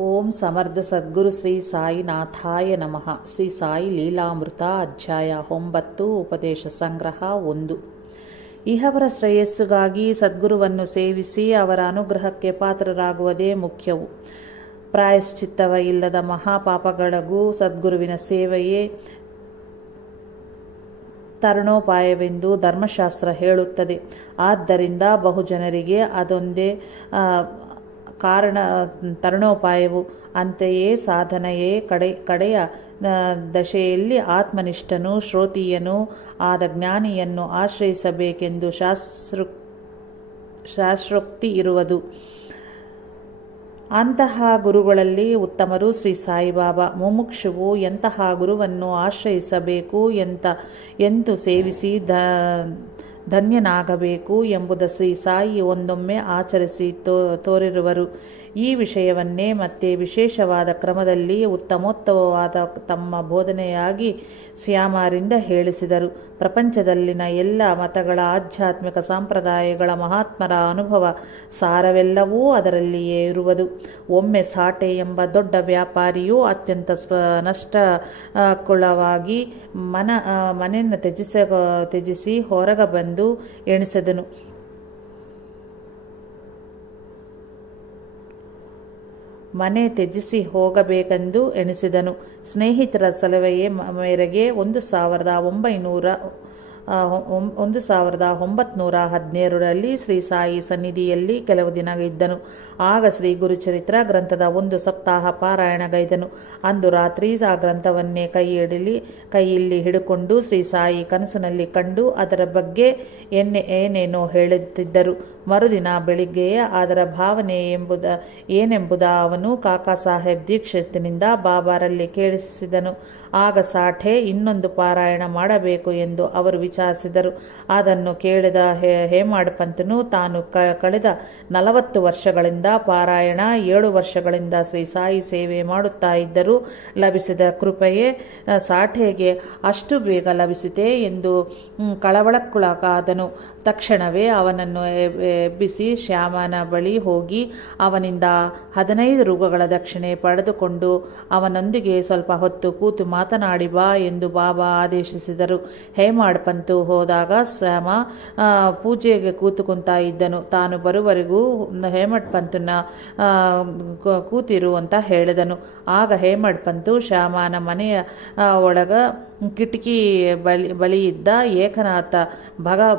ಓಂ ಸಮರ್ಥ ಸದ್ಗುರು ಶ್ರೀ ಸಾಯಿನಾಥಾಯ ನಮಃ. ಶ್ರೀ ಸಾಯಿ ಲೀಲಾಮೃತ ಅಧ್ಯಾಯ 9 ಉಪದೇಶ ಸಂಗ್ರಹ 1. ಇಹವರ ಶ್ರೇಯಸ್ಸುಗಾಗಿ ಸದ್ಗುರುವನ್ನು ಸೇವಿಸಿ ಅವರ ಅನುಗ್ರಹಕ್ಕೆ ಪಾತ್ರರಾಗುವುದೇ ಮುಖ್ಯವು. ಪ್ರಾಯಶ್ಚಿತ್ತವ ಇಲ್ಲದ ಮಹಾಪಾಪಗಳಿಗೂ ಸದ್ಗುರುವಿನ ಸೇವೆಯೇ ತರುಣೋಪಾಯವೆಂದು ಧರ್ಮಶಾಸ್ತ್ರ ಹೇಳುತ್ತದೆ. ಆದ್ದರಿಂದ ಬಹುಜನರಿಗೆ ಅದೊಂದೇ ಕಾರಣ ತರುಣೋಪಾಯವು. ಅಂತೆಯೇ ಸಾಧನೆಯೇ ಕಡೆಯ ದಶೆಯಲ್ಲಿ ಆತ್ಮನಿಷ್ಠನೂ ಶ್ರೋತೀಯನೂ ಆದ ಜ್ಞಾನಿಯನ್ನು ಆಶ್ರಯಿಸಬೇಕೆಂದು ಶಾಸ್ತ್ರೋಕ್ತಿ ಇರುವುದು. ಅಂತಹ ಗುರುಗಳಲ್ಲಿ ಉತ್ತಮರು ಶ್ರೀ ಸಾಯಿಬಾಬಾ. ಮುಮುಕ್ಷುವು ಎಂತಹ ಗುರುವನ್ನು ಆಶ್ರಯಿಸಬೇಕು ಎಂದು ಸೇವಿಸಿ ಧನ್ಯನಾಗಬೇಕು ಎಂಬುದು ಶ್ರೀ ಸಾಯಿ ಒಂದೊಮ್ಮೆ ಆಚರಿಸಿ ತೋರಿರುವರು. ಈ ವಿಷಯವನ್ನೇ ಮತ್ತೆ ವಿಶೇಷವಾದ ಕ್ರಮದಲ್ಲಿ ಉತ್ತಮೋತ್ತಮವಾದ ತಮ್ಮ ಬೋಧನೆಯಾಗಿ ಶ್ಯಾಮರಿಂದ ಹೇಳಿಸಿದರು. ಪ್ರಪಂಚದಲ್ಲಿನ ಎಲ್ಲ ಮತಗಳ ಆಧ್ಯಾತ್ಮಿಕ ಸಂಪ್ರದಾಯಗಳ ಮಹಾತ್ಮರ ಅನುಭವ ಸಾರವೆಲ್ಲವೂ ಅದರಲ್ಲಿಯೇ ಇರುವುದು. ಒಮ್ಮೆ ಸಾಟೆ ಎಂಬ ದೊಡ್ಡ ವ್ಯಾಪಾರಿಯು ಅತ್ಯಂತ ನಷ್ಟಕ್ಕೊಳಗಾಗಿ ಮನೆಯನ್ನು ತ್ಯಜಿಸಿ ಹೊರಗೆ ಬಂದು ಎಣಿಸಿದನು. ಮನೆ ತ್ಯಜಿಸಿ ಹೋಗಬೇಕೆಂದು ಎಣಿಸಿದನು. ಸ್ನೇಹಿತರ ಸಲಹೆಯ ಮೇರೆಗೆ 1917ರಲ್ಲಿ ಶ್ರೀ ಸಾಯಿ ಸನ್ನಿಧಿಯಲ್ಲಿ ಕೆಲವು ದಿನ ಇದ್ದನು. ಆಗ ಶ್ರೀ ಗುರುಚರಿತ್ರ ಗ್ರಂಥದ 1 ಸಪ್ತಾಹ ಪಾರಾಯಣಗೈದನು. ಅಂದು ರಾತ್ರಿ ಆ ಗ್ರಂಥವನ್ನೇ ಕೈಯಲ್ಲಿ ಹಿಡಿಕೊಂಡು ಶ್ರೀ ಸಾಯಿ ಕನಸಿನಲ್ಲಿ ಕಂಡು ಅದರ ಬಗ್ಗೆ ಏನೇನೋ ಹೇಳುತ್ತಿದ್ದರು. ಮರುದಿನ ಬೆಳಿಗ್ಗೆಯೇ ಅದರ ಭಾವನೆ ಏನೆಂಬುದ ಅವನು ಕಾಕಾ ಸಾಹೇಬ್ ದೀಕ್ಷಿತನಿಂದ ಬಾಬಾರಲ್ಲಿ ಕೇಳಿಸಿದನು. ಆಗ ಸಾಠೆ ಇನ್ನೊಂದು ಪಾರಾಯಣ ಮಾಡಬೇಕು ಎಂದು ಅವರು ವಿಚಾರಿಸಿದರು. ಅದನ್ನು ಕೇಳಿದ ಹೇಮಾಡ್ ಪಂತನು ತಾನು ಕಳೆದ 40 ವರ್ಷಗಳಿಂದ ಪಾರಾಯಣ 7 ವರ್ಷಗಳಿಂದ ಶ್ರೀ ಸಾಯಿ ಸೇವೆ ಮಾಡುತ್ತಾ ಇದ್ದರೂ ಲಭಿಸಿದ ಕೃಪೆಯೇ ಸಾಠೆಗೆ ಅಷ್ಟು ಬೇಗ ಲಭಿಸಿತೆ ಎಂದು ಕಳವಳಕ್ಕೊಳಗಾದನು. ತಕ್ಷಣವೇ ಅವನನ್ನು ಎಬ್ಬಿಸಿ ಶ್ಯಾಮನ ಬಳಿ ಹೋಗಿ ಅವನಿಂದ 15 ರೂಪಾಯಿಗಳ ದಕ್ಷಿಣೆ ಪಡೆದುಕೊಂಡು ಅವನೊಂದಿಗೆ ಸ್ವಲ್ಪ ಹೊತ್ತು ಕೂತು ಮಾತನಾಡಿ ಬಾ ಎಂದು ಬಾಬಾ ಆದೇಶಿಸಿದರು. ಹೇಮಾಡ್ ಪಂತು ಹೋದಾಗ ಶ್ಯಾಮ ಪೂಜೆಗೆ ಕೂತುಕೊಂತಾ ಇದ್ದನು. ತಾನು ಬರುವವರೆಗೂ ಹೇಮಡ್ ಪಂತನ ಕೂತಿರು ಅಂತ ಹೇಳಿದನು. ಆಗ ಹೇಮಡ್ ಪಂತು ಶ್ಯಾಮನ ಮನೆಯ ಒಳಗ ಕಿಟಕಿ ಬಳಿಯಿದ್ದ ಏಕನಾಥ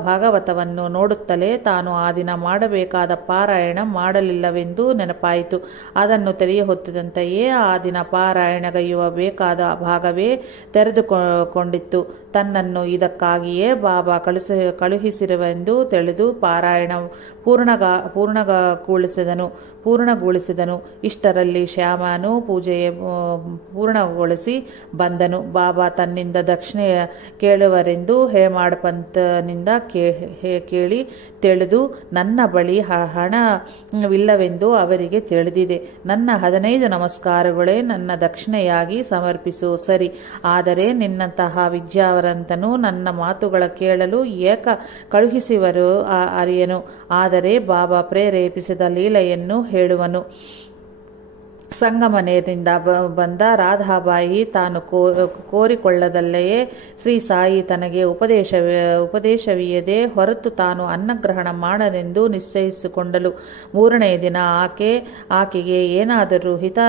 ಭಾಗವತವನ್ನು ನೋಡುತ್ತಲೇ ತಾನು ಆ ದಿನ ಮಾಡಬೇಕಾದ ಪಾರಾಯಣ ಮಾಡಲಿಲ್ಲವೆಂದು ನೆನಪಾಯಿತು. ಅದನ್ನು ತೆರೆಯ ಹೊತ್ತಿದಂತೆಯೇ ಆ ದಿನ ಪಾರಾಯಣಗೈಯುವ ಬೇಕಾದ ಭಾಗವೇ ತೆರೆದುಕೊಂಡಿತ್ತು. ತನ್ನನ್ನು ಇದಕ್ಕಾಗಿಯೇ ಬಾಬಾ ಕಳುಹಿಸಿರುವೆಂದು ತಿಳಿದು ಪಾರಾಯಣ ಪೂರ್ಣಗೊಳಿಸಿದನು. ಇಷ್ಟರಲ್ಲಿ ಶ್ಯಾಮನು ಪೂಜೆಯ ಪೂರ್ಣಗೊಳಿಸಿ ಬಂದನು. ಬಾಬಾ ತನ್ನಿಂದ ದಕ್ಷಿಣೆ ಕೇಳುವರೆಂದು ಹೇಮಾಡ್ ಪಂತನಿಂದ ಕೇಳಿ ತಿಳಿದು ನನ್ನ ಬಳಿ ಹಣವಿಲ್ಲವೆಂದು ಅವರಿಗೆ ತಿಳಿದಿದೆ. ನನ್ನ 15 ನಮಸ್ಕಾರಗಳೇ ನನ್ನ ದಕ್ಷಿಣೆಯಾಗಿ ಸಮರ್ಪಿಸು. ಸರಿ, ಆದರೆ ನಿನ್ನಂತಹ ವಿದ್ಯಾವಂತನು ನನ್ನ ಮಾತುಗಳ ಕೇಳಲು ಏಕ ಕಳುಹಿಸುವರು ಅರಿಯನು. ಆದರೆ ಬಾಬಾ ಪ್ರೇರೇಪಿಸಿದ ಲೀಲೆಯನ್ನು ಹೇಳುವನು. ಸಂಗಮನೆಯಿಂದ ಬಂದ ರಾಧಾಬಾಯಿ ತಾನು ಕೋರಿಕೊಳ್ಳದಲ್ಲೆಯೇ ಶ್ರೀ ಸಾಯಿ ತನಗೆ ಉಪದೇಶವೀಯದೆ ಹೊರತು ತಾನು ಅನ್ನಗ್ರಹಣ ಮಾಡನೆಂದು ನಿಶ್ಚಯಿಸಿಕೊಂಡಳು. 3ನೇ ದಿನ ಆಕೆಗೆ ಏನಾದರೂ ಹಿತ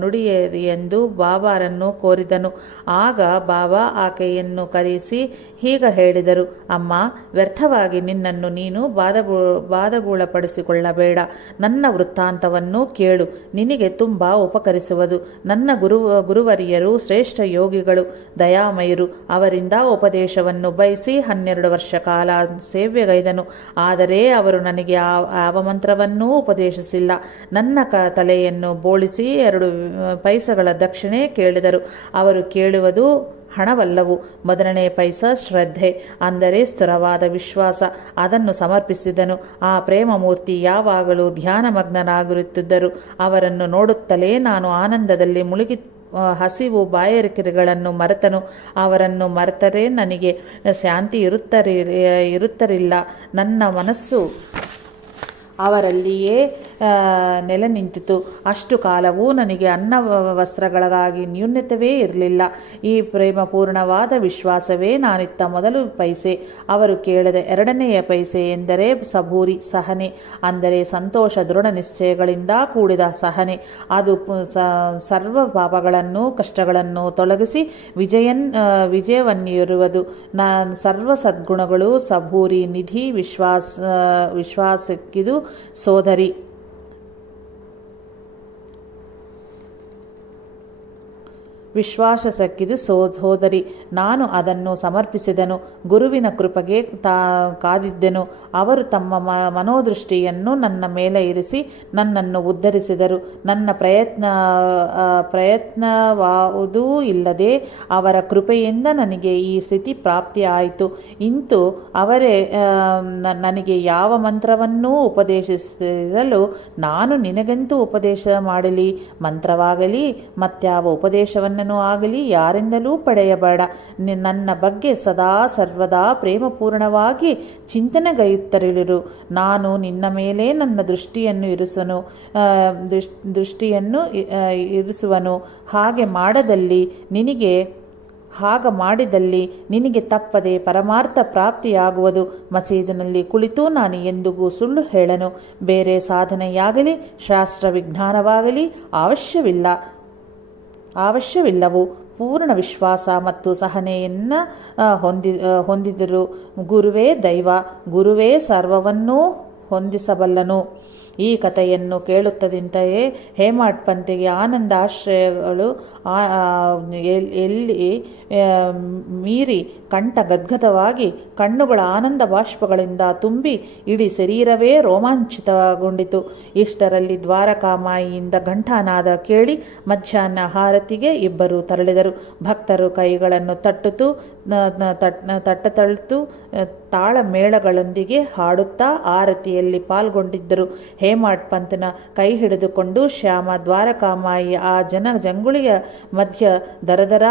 ನುಡಿಯಿರಿ ಎಂದು ಬಾಬಾರನ್ನು ಕೋರಿದನು. ಆಗ ಬಾಬಾ ಆಕೆಯನ್ನು ಕರೆಸಿ ಹೀಗ ಹೇಳಿದರು: ಅಮ್ಮ, ವ್ಯರ್ಥವಾಗಿ ನಿನ್ನನ್ನು ನೀನು ಬಾಧಗೂಳಪಡಿಸಿಕೊಳ್ಳಬೇಡ. ನನ್ನ ವೃತ್ತಾಂತವನ್ನು ಕೇಳು, ನಿನಗೆ ತುಂಬಾ ಉಪಕರಿಸುವುದು. ನನ್ನ ಗುರುವರಿಯರು ಶ್ರೇಷ್ಠ ಯೋಗಿಗಳು, ದಯಾಮಯರು. ಅವರಿಂದ ಉಪದೇಶವನ್ನು ಬಯಸಿ 12 ವರ್ಷ ಕಾಲ ಸೇವೆಗೈದನು. ಆದರೆ ಅವರು ನನಗೆ ಯಾವ ಮಂತ್ರವನ್ನೂ ಉಪದೇಶಿಸಿಲ್ಲ. ನನ್ನ ತಲೆಯನ್ನು ಬೋಳಿಸಿ 2 ಪೈಸೆಗಳ ದಕ್ಷಿಣೆ ಕೇಳಿದರು. ಅವರು ಕೇಳುವುದು ಹಣವಲ್ಲವು. 1ನೇ ಪೈಸಾ ಶ್ರದ್ಧೆ, ಅಂದರೆ ಸ್ಥಿರವಾದ ವಿಶ್ವಾಸ. ಅದನ್ನು ಸಮರ್ಪಿಸಿದನು. ಆ ಪ್ರೇಮಮೂರ್ತಿ ಯಾವಾಗಲೂ ಧ್ಯಾನಮಗ್ನರಾಗಿರುತ್ತಿದ್ದರು. ಅವರನ್ನು ನೋಡುತ್ತಲೇ ನಾನು ಆನಂದದಲ್ಲಿ ಮುಳುಗಿ ಹಸಿವು ಬಾಯಾರಿಕೆಗಳನ್ನು ಮರೆತನು. ಅವರನ್ನು ಮರೆತರೆ ನನಗೆ ಶಾಂತಿ ಇರುತ್ತರಿಲ್ಲ. ನನ್ನ ಮನಸ್ಸು ಅವರಲ್ಲಿಯೇ ನೆಲೆ ನಿಂತಿತು. ಅಷ್ಟು ಕಾಲವೂ ನನಗೆ ಅನ್ನ ವಸ್ತ್ರಗಳಿಗಾಗಿ ನ್ಯೂನತೆಯೇ ಇರಲಿಲ್ಲ. ಈ ಪ್ರೇಮಪೂರ್ಣವಾದ ವಿಶ್ವಾಸವೇ ನಾನಿತ್ತ ಮೊದಲು ಪೈಸೆ. ಅವರು ಕೇಳಿದ ಎರಡನೆಯ ಪೈಸೆ ಎಂದರೆ ಸಬೂರಿ, ಸಹನೆ, ಅಂದರೆ ಸಂತೋಷ, ದೃಢ ನಿಶ್ಚಯಗಳಿಂದ ಕೂಡಿದ ಸಹನೆ. ಅದು ಸರ್ವ ಪಾಪಗಳನ್ನು ಕಷ್ಟಗಳನ್ನು ತೊಲಗಿಸಿ ವಿಜಯವನ್ನಿರುವುದು. ಸರ್ವ ಸದ್ಗುಣಗಳು ಸಬೂರಿ ನಿಧಿ ವಿಶ್ವಾಸಕ್ಕಿದು ಸೋದರಿ. ವಿಶ್ವಾಸಕ್ಕಿದು ಸೋದರಿ. ನಾನು ಅದನ್ನು ಸಮರ್ಪಿಸಿದನು. ಗುರುವಿನ ಕೃಪೆಗೆ ಕಾದಿದ್ದೆನು. ಅವರು ತಮ್ಮ ಮನೋದೃಷ್ಟಿಯನ್ನು ನನ್ನ ಮೇಲೆ ಇರಿಸಿ ನನ್ನನ್ನು ಉದ್ಧರಿಸಿದರು. ನನ್ನ ಪ್ರಯತ್ನವಾವುದೂ ಇಲ್ಲದೆ ಅವರ ಕೃಪೆಯಿಂದ ನನಗೆ ಈ ಸ್ಥಿತಿ ಪ್ರಾಪ್ತಿಯಾಯಿತು. ಇಂತು ಅವರೇ ನನಗೆ ಯಾವ ಮಂತ್ರವನ್ನೂ ಉಪದೇಶಿಸಿರಲು ನಾನು ನಿನಗೆಂತೂ ಉಪದೇಶ ಮಾಡಲಿ, ಮಂತ್ರವಾಗಲಿ ಮತ್ಯಾವ ಉಪದೇಶವನ್ನು ಆಗಲಿ ಯಾರಿಂದಲೂ ಪಡೆಯಬೇಡ. ನನ್ನ ಬಗ್ಗೆ ಸದಾ ಸರ್ವದಾ ಪ್ರೇಮಪೂರ್ಣವಾಗಿ ಚಿಂತನೆಗೈಯುತ್ತಲಿರು. ನಾನು ನಿನ್ನ ಮೇಲೆ ನನ್ನ ದೃಷ್ಟಿಯನ್ನು ಇರಿಸುವನು. ಹಾಗೆ ಮಾಡಿದಲ್ಲಿ ನಿನಗೆ ತಪ್ಪದೆ ಪರಮಾರ್ಥ ಪ್ರಾಪ್ತಿಯಾಗುವುದು. ಮಸೀದಿನಲ್ಲಿ ಕುಳಿತು ನಾನು ಎಂದಿಗೂ ಸುಳ್ಳು ಹೇಳನು. ಬೇರೆ ಸಾಧನೆಯಾಗಲಿ ಶಾಸ್ತ್ರ ವಿಜ್ಞಾನವಾಗಲಿ ಅವಶ್ಯವಿಲ್ಲವು. ಪೂರ್ಣ ವಿಶ್ವಾಸ ಮತ್ತು ಸಹನೆಯನ್ನು ಹೊಂದಿದರು. ಗುರುವೇ ದೈವ, ಗುರುವೇ ಸರ್ವವನ್ನೂ ಹೊಂದಿಸಬಲ್ಲನು. ಈ ಕಥೆಯನ್ನು ಕೇಳುತ್ತದಂತೆಯೇ ಹೇಮಾಡ್ ಪಂತಿಗೆ ಆನಂದಾಶ್ರಯಗಳು ಎಲ್ಲಿ ಮೀರಿ ಕಂಠ ಗದ್ಗದವಾಗಿ ಕಣ್ಣುಗಳ ಆನಂದ ಬಾಷ್ಪಗಳಿಂದ ತುಂಬಿ ಇಡೀ ಶರೀರವೇ ರೋಮಾಂಚಿತಗೊಂಡಿತು. ಇಷ್ಟರಲ್ಲಿ ದ್ವಾರಕಾಮಾಯಿಯಿಂದ ಘಂಟಾನಾದ ಕೇಳಿ ಮಧ್ಯಾಹ್ನ ಆರತಿಗೆ ಇಬ್ಬರು ತೆರಳಿದರು. ಭಕ್ತರು ಕೈಗಳನ್ನು ತಟ್ಟತಳ್ಳುತ್ತಾ ತಾಳಮೇಳಗಳೊಂದಿಗೆ ಹಾಡುತ್ತಾ ಆರತಿಯಲ್ಲಿ ಪಾಲ್ಗೊಂಡಿದ್ದರು. ಹೇಮಾಡ್ ಪಂತನ ಕೈ ಹಿಡಿದುಕೊಂಡು ಶ್ಯಾಮ ದ್ವಾರಕಾಮಾಯಿ ಆ ಜಂಗುಳಿಯ ಮಧ್ಯ ದರದರ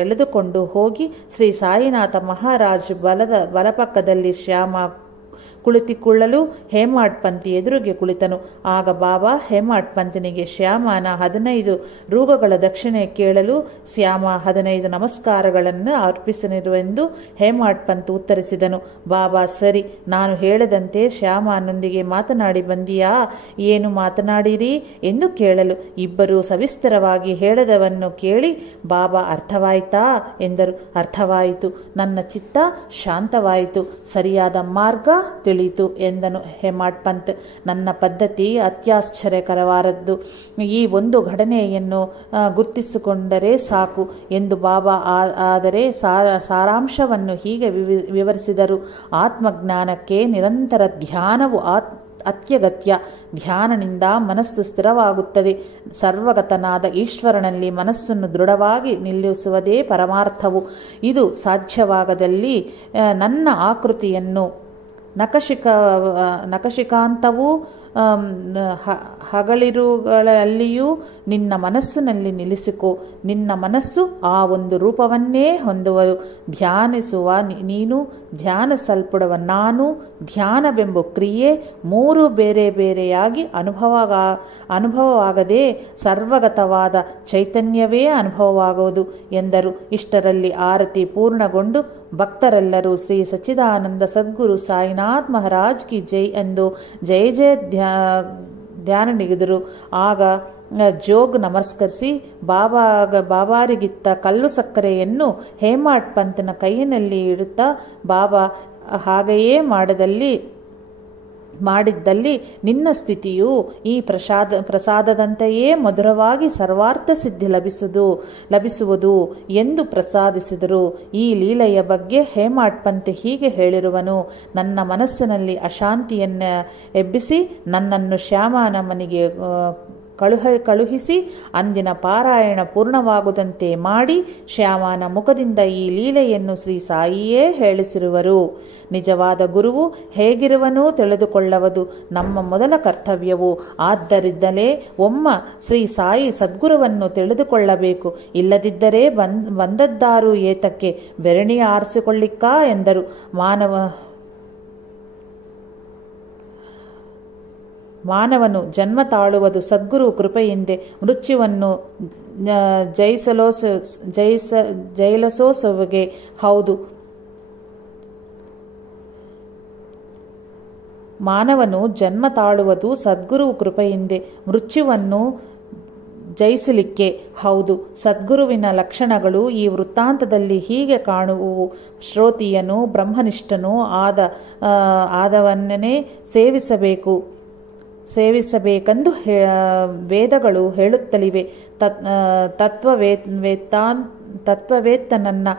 ಎಳೆದುಕೊಂಡು ಹೋಗಿ ಶ್ರೀ ಸಾಯಿನಾಥ ಮಹಾರಾಜ್ ಬಲಪಕ್ಕದಲ್ಲಿ ಶ್ಯಾಮ ಕುಳಿತುಕೊಳ್ಳಲು ಹೇಮಾಡ್ ಪಂತಿ ಎದುರಿಗೆ ಕುಳಿತನು. ಆಗ ಬಾಬಾ ಹೇಮಾಡ್ ಪಂತನಿಗೆ ಶ್ಯಾಮನ 15 ರೂಗಗಳ ದಕ್ಷಿಣೆ ಕೇಳಲು ಶ್ಯಾಮ 15 ನಮಸ್ಕಾರಗಳನ್ನು ಅರ್ಪಿಸನಿರುವೆಂದು ಹೇಮಾಡ್ ಪಂತ್ ಉತ್ತರಿಸಿದನು. ಬಾಬಾ, ಸರಿ, ನಾನು ಹೇಳದಂತೆ ಶ್ಯಾಮನೊಂದಿಗೆ ಮಾತನಾಡಿ ಬಂದಿಯಾ? ಏನು ಮಾತನಾಡಿರಿ ಎಂದು ಕೇಳಲು ಇಬ್ಬರು ಸವಿಸ್ತರವಾಗಿ ಹೇಳದವನ್ನು ಕೇಳಿ ಬಾಬಾ, ಅರ್ಥವಾಯಿತಾ ಎಂದರು. ಅರ್ಥವಾಯಿತು, ನನ್ನ ಚಿತ್ತ ಶಾಂತವಾಯಿತು, ಸರಿಯಾದ ಮಾರ್ಗ ತಿಳಿಯಿತು ಎಂದನು ಹೇಮಾಡ್ ಪಂತ್. ನನ್ನ ಪದ್ಧತಿ ಅತ್ಯಾಶ್ಚರ್ಯಕರವಾದದ್ದು. ಈ ಒಂದು ಘಟನೆಯನ್ನು ಗುರ್ತಿಸಿಕೊಂಡರೆ ಸಾಕು ಎಂದು ಬಾಬಾ ಆದರೆ ಸಾರಾಂಶವನ್ನು ಹೀಗೆ ವಿವರಿಸಿದರು. ಆತ್ಮಜ್ಞಾನಕ್ಕೆ ನಿರಂತರ ಧ್ಯಾನವು ಅತ್ಯಗತ್ಯ. ಧ್ಯಾನದಿಂದ ಮನಸ್ಸು ಸ್ಥಿರವಾಗುತ್ತದೆ. ಸರ್ವಗತನಾದ ಈಶ್ವರನಲ್ಲಿ ಮನಸ್ಸನ್ನು ದೃಢವಾಗಿ ನಿಲ್ಲಿಸುವುದೇ ಪರಮಾರ್ಥವು. ಇದು ಸಾಧ್ಯವಾಗದಲ್ಲಿ ನನ್ನ ಆಕೃತಿಯನ್ನು ನಖಶಿಖಾಂತವೂ ಹಗಲಿರುಗಳಲ್ಲಿಯೂ ನಿನ್ನ ಮನಸ್ಸಿನಲ್ಲಿ ನಿಲ್ಲಿಸಿಕೊ. ನಿನ್ನ ಮನಸ್ಸು ಆ ಒಂದು ರೂಪವನ್ನೇ ಹೊಂದುವರು. ಧ್ಯಾನಿಸುವ ನೀನು, ಧ್ಯಾನಿಸಲ್ಪಡುವ ನಾನು, ಧ್ಯಾನವೆಂಬ ಕ್ರಿಯೆ ಮೂರು ಬೇರೆ ಬೇರೆಯಾಗಿ ಅನುಭವವಾಗದೆ ಸರ್ವಗತವಾದ ಚೈತನ್ಯವೇ ಅನುಭವವಾಗುವುದು ಎಂದರು. ಇಷ್ಟರಲ್ಲಿ ಆರತಿ ಪೂರ್ಣಗೊಂಡು ಭಕ್ತರೆಲ್ಲರೂ ಶ್ರೀ ಸಚ್ಚಿದಾನಂದ ಸದ್ಗುರು ಸಾಯಿನಾಥ್ ಮಹಾರಾಜ್ ಕಿ ಜೈ ಎಂದು ಜಯ ಜಯ ಧ್ಯಾನ ನಿಗಿದರು. ಆಗ ಜೋಗ್ ನಮಸ್ಕರಿಸಿ ಬಾಬಾರಿಗಿತ್ತ ಕಲ್ಲು ಸಕ್ಕರೆಯನ್ನು ಹೇಮಾಡ್ ಪಂತನ ಕೈಯಿನಲ್ಲಿ ಇಡುತ್ತಾ, ಬಾಬಾ ಹಾಗೆಯೇ ಮಾಡಿದ್ದಲ್ಲಿ ನಿನ್ನ ಸ್ಥಿತಿಯು ಈ ಪ್ರಸಾದದಂತೆಯೇ ಮಧುರವಾಗಿ ಸರ್ವಾರ್ಥ ಸಿದ್ಧಿ ಲಭಿಸುವುದು ಎಂದು ಪ್ರಸಾದಿಸಿದರು. ಈ ಲೀಲೆಯ ಬಗ್ಗೆ ಹೇಮಾಡ್ ಪಂತ್ ಹೀಗೆ ಹೇಳಿರುವನು. ನನ್ನ ಮನಸ್ಸಿನಲ್ಲಿ ಅಶಾಂತಿಯನ್ನು ಎಬ್ಬಿಸಿ ನನ್ನನ್ನು ಶ್ಯಾಮನ ಮನೆಗೆ ಕಳುಹಿಸಿ ಅಂದಿನ ಪಾರಾಯಣ ಪೂರ್ಣವಾಗುವಂತೆ ಮಾಡಿ ಶ್ಯಾಮನ ಮುಖದಿಂದ ಈ ಲೀಲೆಯನ್ನು ಶ್ರೀ ಸಾಯಿಯೇ ಹೇಳಿಸಿರುವರು. ನಿಜವಾದ ಗುರುವು ಹೇಗಿರುವನೂ ತಿಳಿದುಕೊಳ್ಳುವುದು ನಮ್ಮ ಮೊದಲ ಕರ್ತವ್ಯವು. ಆದ್ದರಿಂದಲೇ ಶ್ರೀ ಸಾಯಿ ಸದ್ಗುರುವನ್ನು ತಿಳಿದುಕೊಳ್ಳಬೇಕು. ಇಲ್ಲದಿದ್ದರೆ ಬಂದದ್ದಾರು ಏತಕ್ಕೆ, ಬೆರಣಿ ಆರಿಸಿಕೊಳ್ಳಿಕ್ಕ ಎಂದರು. ಮಾನವನು ಜನ್ಮ ತಾಳುವುದು ಸದ್ಗುರು ಕೃಪೆಯಿಂದೆ. ಮೃತ್ಯುವನ್ನು ಜಯಿಸೋಸವಿಗೆ ಹೌದು. ಮಾನವನು ಜನ್ಮ ತಾಳುವುದು ಸದ್ಗುರು ಕೃಪೆಯಿಂದೆ, ಮೃತ್ಯುವನ್ನು ಜಯಿಸಲಿಕ್ಕೆ ಹೌದು. ಸದ್ಗುರುವಿನ ಲಕ್ಷಣಗಳು ಈ ವೃತ್ತಾಂತದಲ್ಲಿ ಹೀಗೆ ಕಾಣುವುವು. ಶ್ರೋತಿಯನು ಬ್ರಹ್ಮನಿಷ್ಠನೂ ಆದವನ್ನೇ ಸೇವಿಸಬೇಕೆಂದು ವೇದಗಳು ಹೇಳುತ್ತಲಿವೆ. ತತ್ವವೇತ್ತನನ್ನು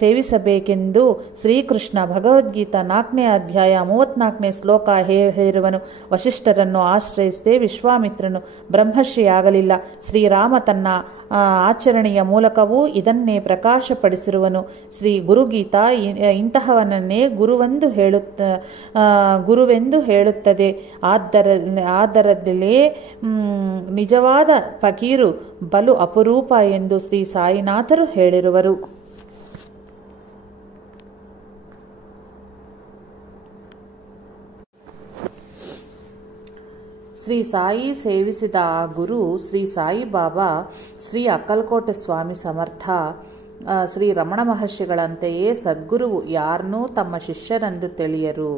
ಸೇವಿಸಬೇಕೆಂದು ಶ್ರೀಕೃಷ್ಣ ಭಗವದ್ಗೀತಾ 4ನೇ ಅಧ್ಯಾಯ 34ನೇ ಶ್ಲೋಕ ಹೇಳಿರುವನು. ವಸಿಷ್ಠರನ್ನು ಆಶ್ರಯಿಸದೆ ವಿಶ್ವಾಮಿತ್ರನು ಬ್ರಹ್ಮರ್ಷಿಯಾಗಲಿಲ್ಲ. ಶ್ರೀರಾಮ ತನ್ನ ಆಚರಣೆಯ ಮೂಲಕವೂ ಇದನ್ನೇ ಪ್ರಕಾಶಪಡಿಸಿರುವನು. ಶ್ರೀ ಗುರುಗೀತಾ ಇಂತಹವನನ್ನೇ ಗುರುವೆಂದು ಹೇಳುತ್ತದೆ. ಆದರದಲ್ಲೇ ನಿಜವಾದ ಫಕೀರು ಬಲು ಅಪರೂಪ ಎಂದು ಶ್ರೀ ಸಾಯಿನಾಥರು ಹೇಳಿರುವರು. ಶ್ರೀ ಸಾಯಿ ಸೇವಿಸಿದ ಆ ಗುರು ಶ್ರೀ ಸಾಯಿಬಾಬಾ, ಶ್ರೀ ಅಕ್ಕಲಕೋಟೆ ಸ್ವಾಮಿ ಸಮರ್ಥ, ಶ್ರೀ ರಮಣ ಮಹರ್ಷಿಗಳಂತೆಯೇ ಸದ್ಗುರುವು ಯಾರನ್ನೂ ತಮ್ಮ ಶಿಷ್ಯರೆಂದು ತಿಳಿಯರು.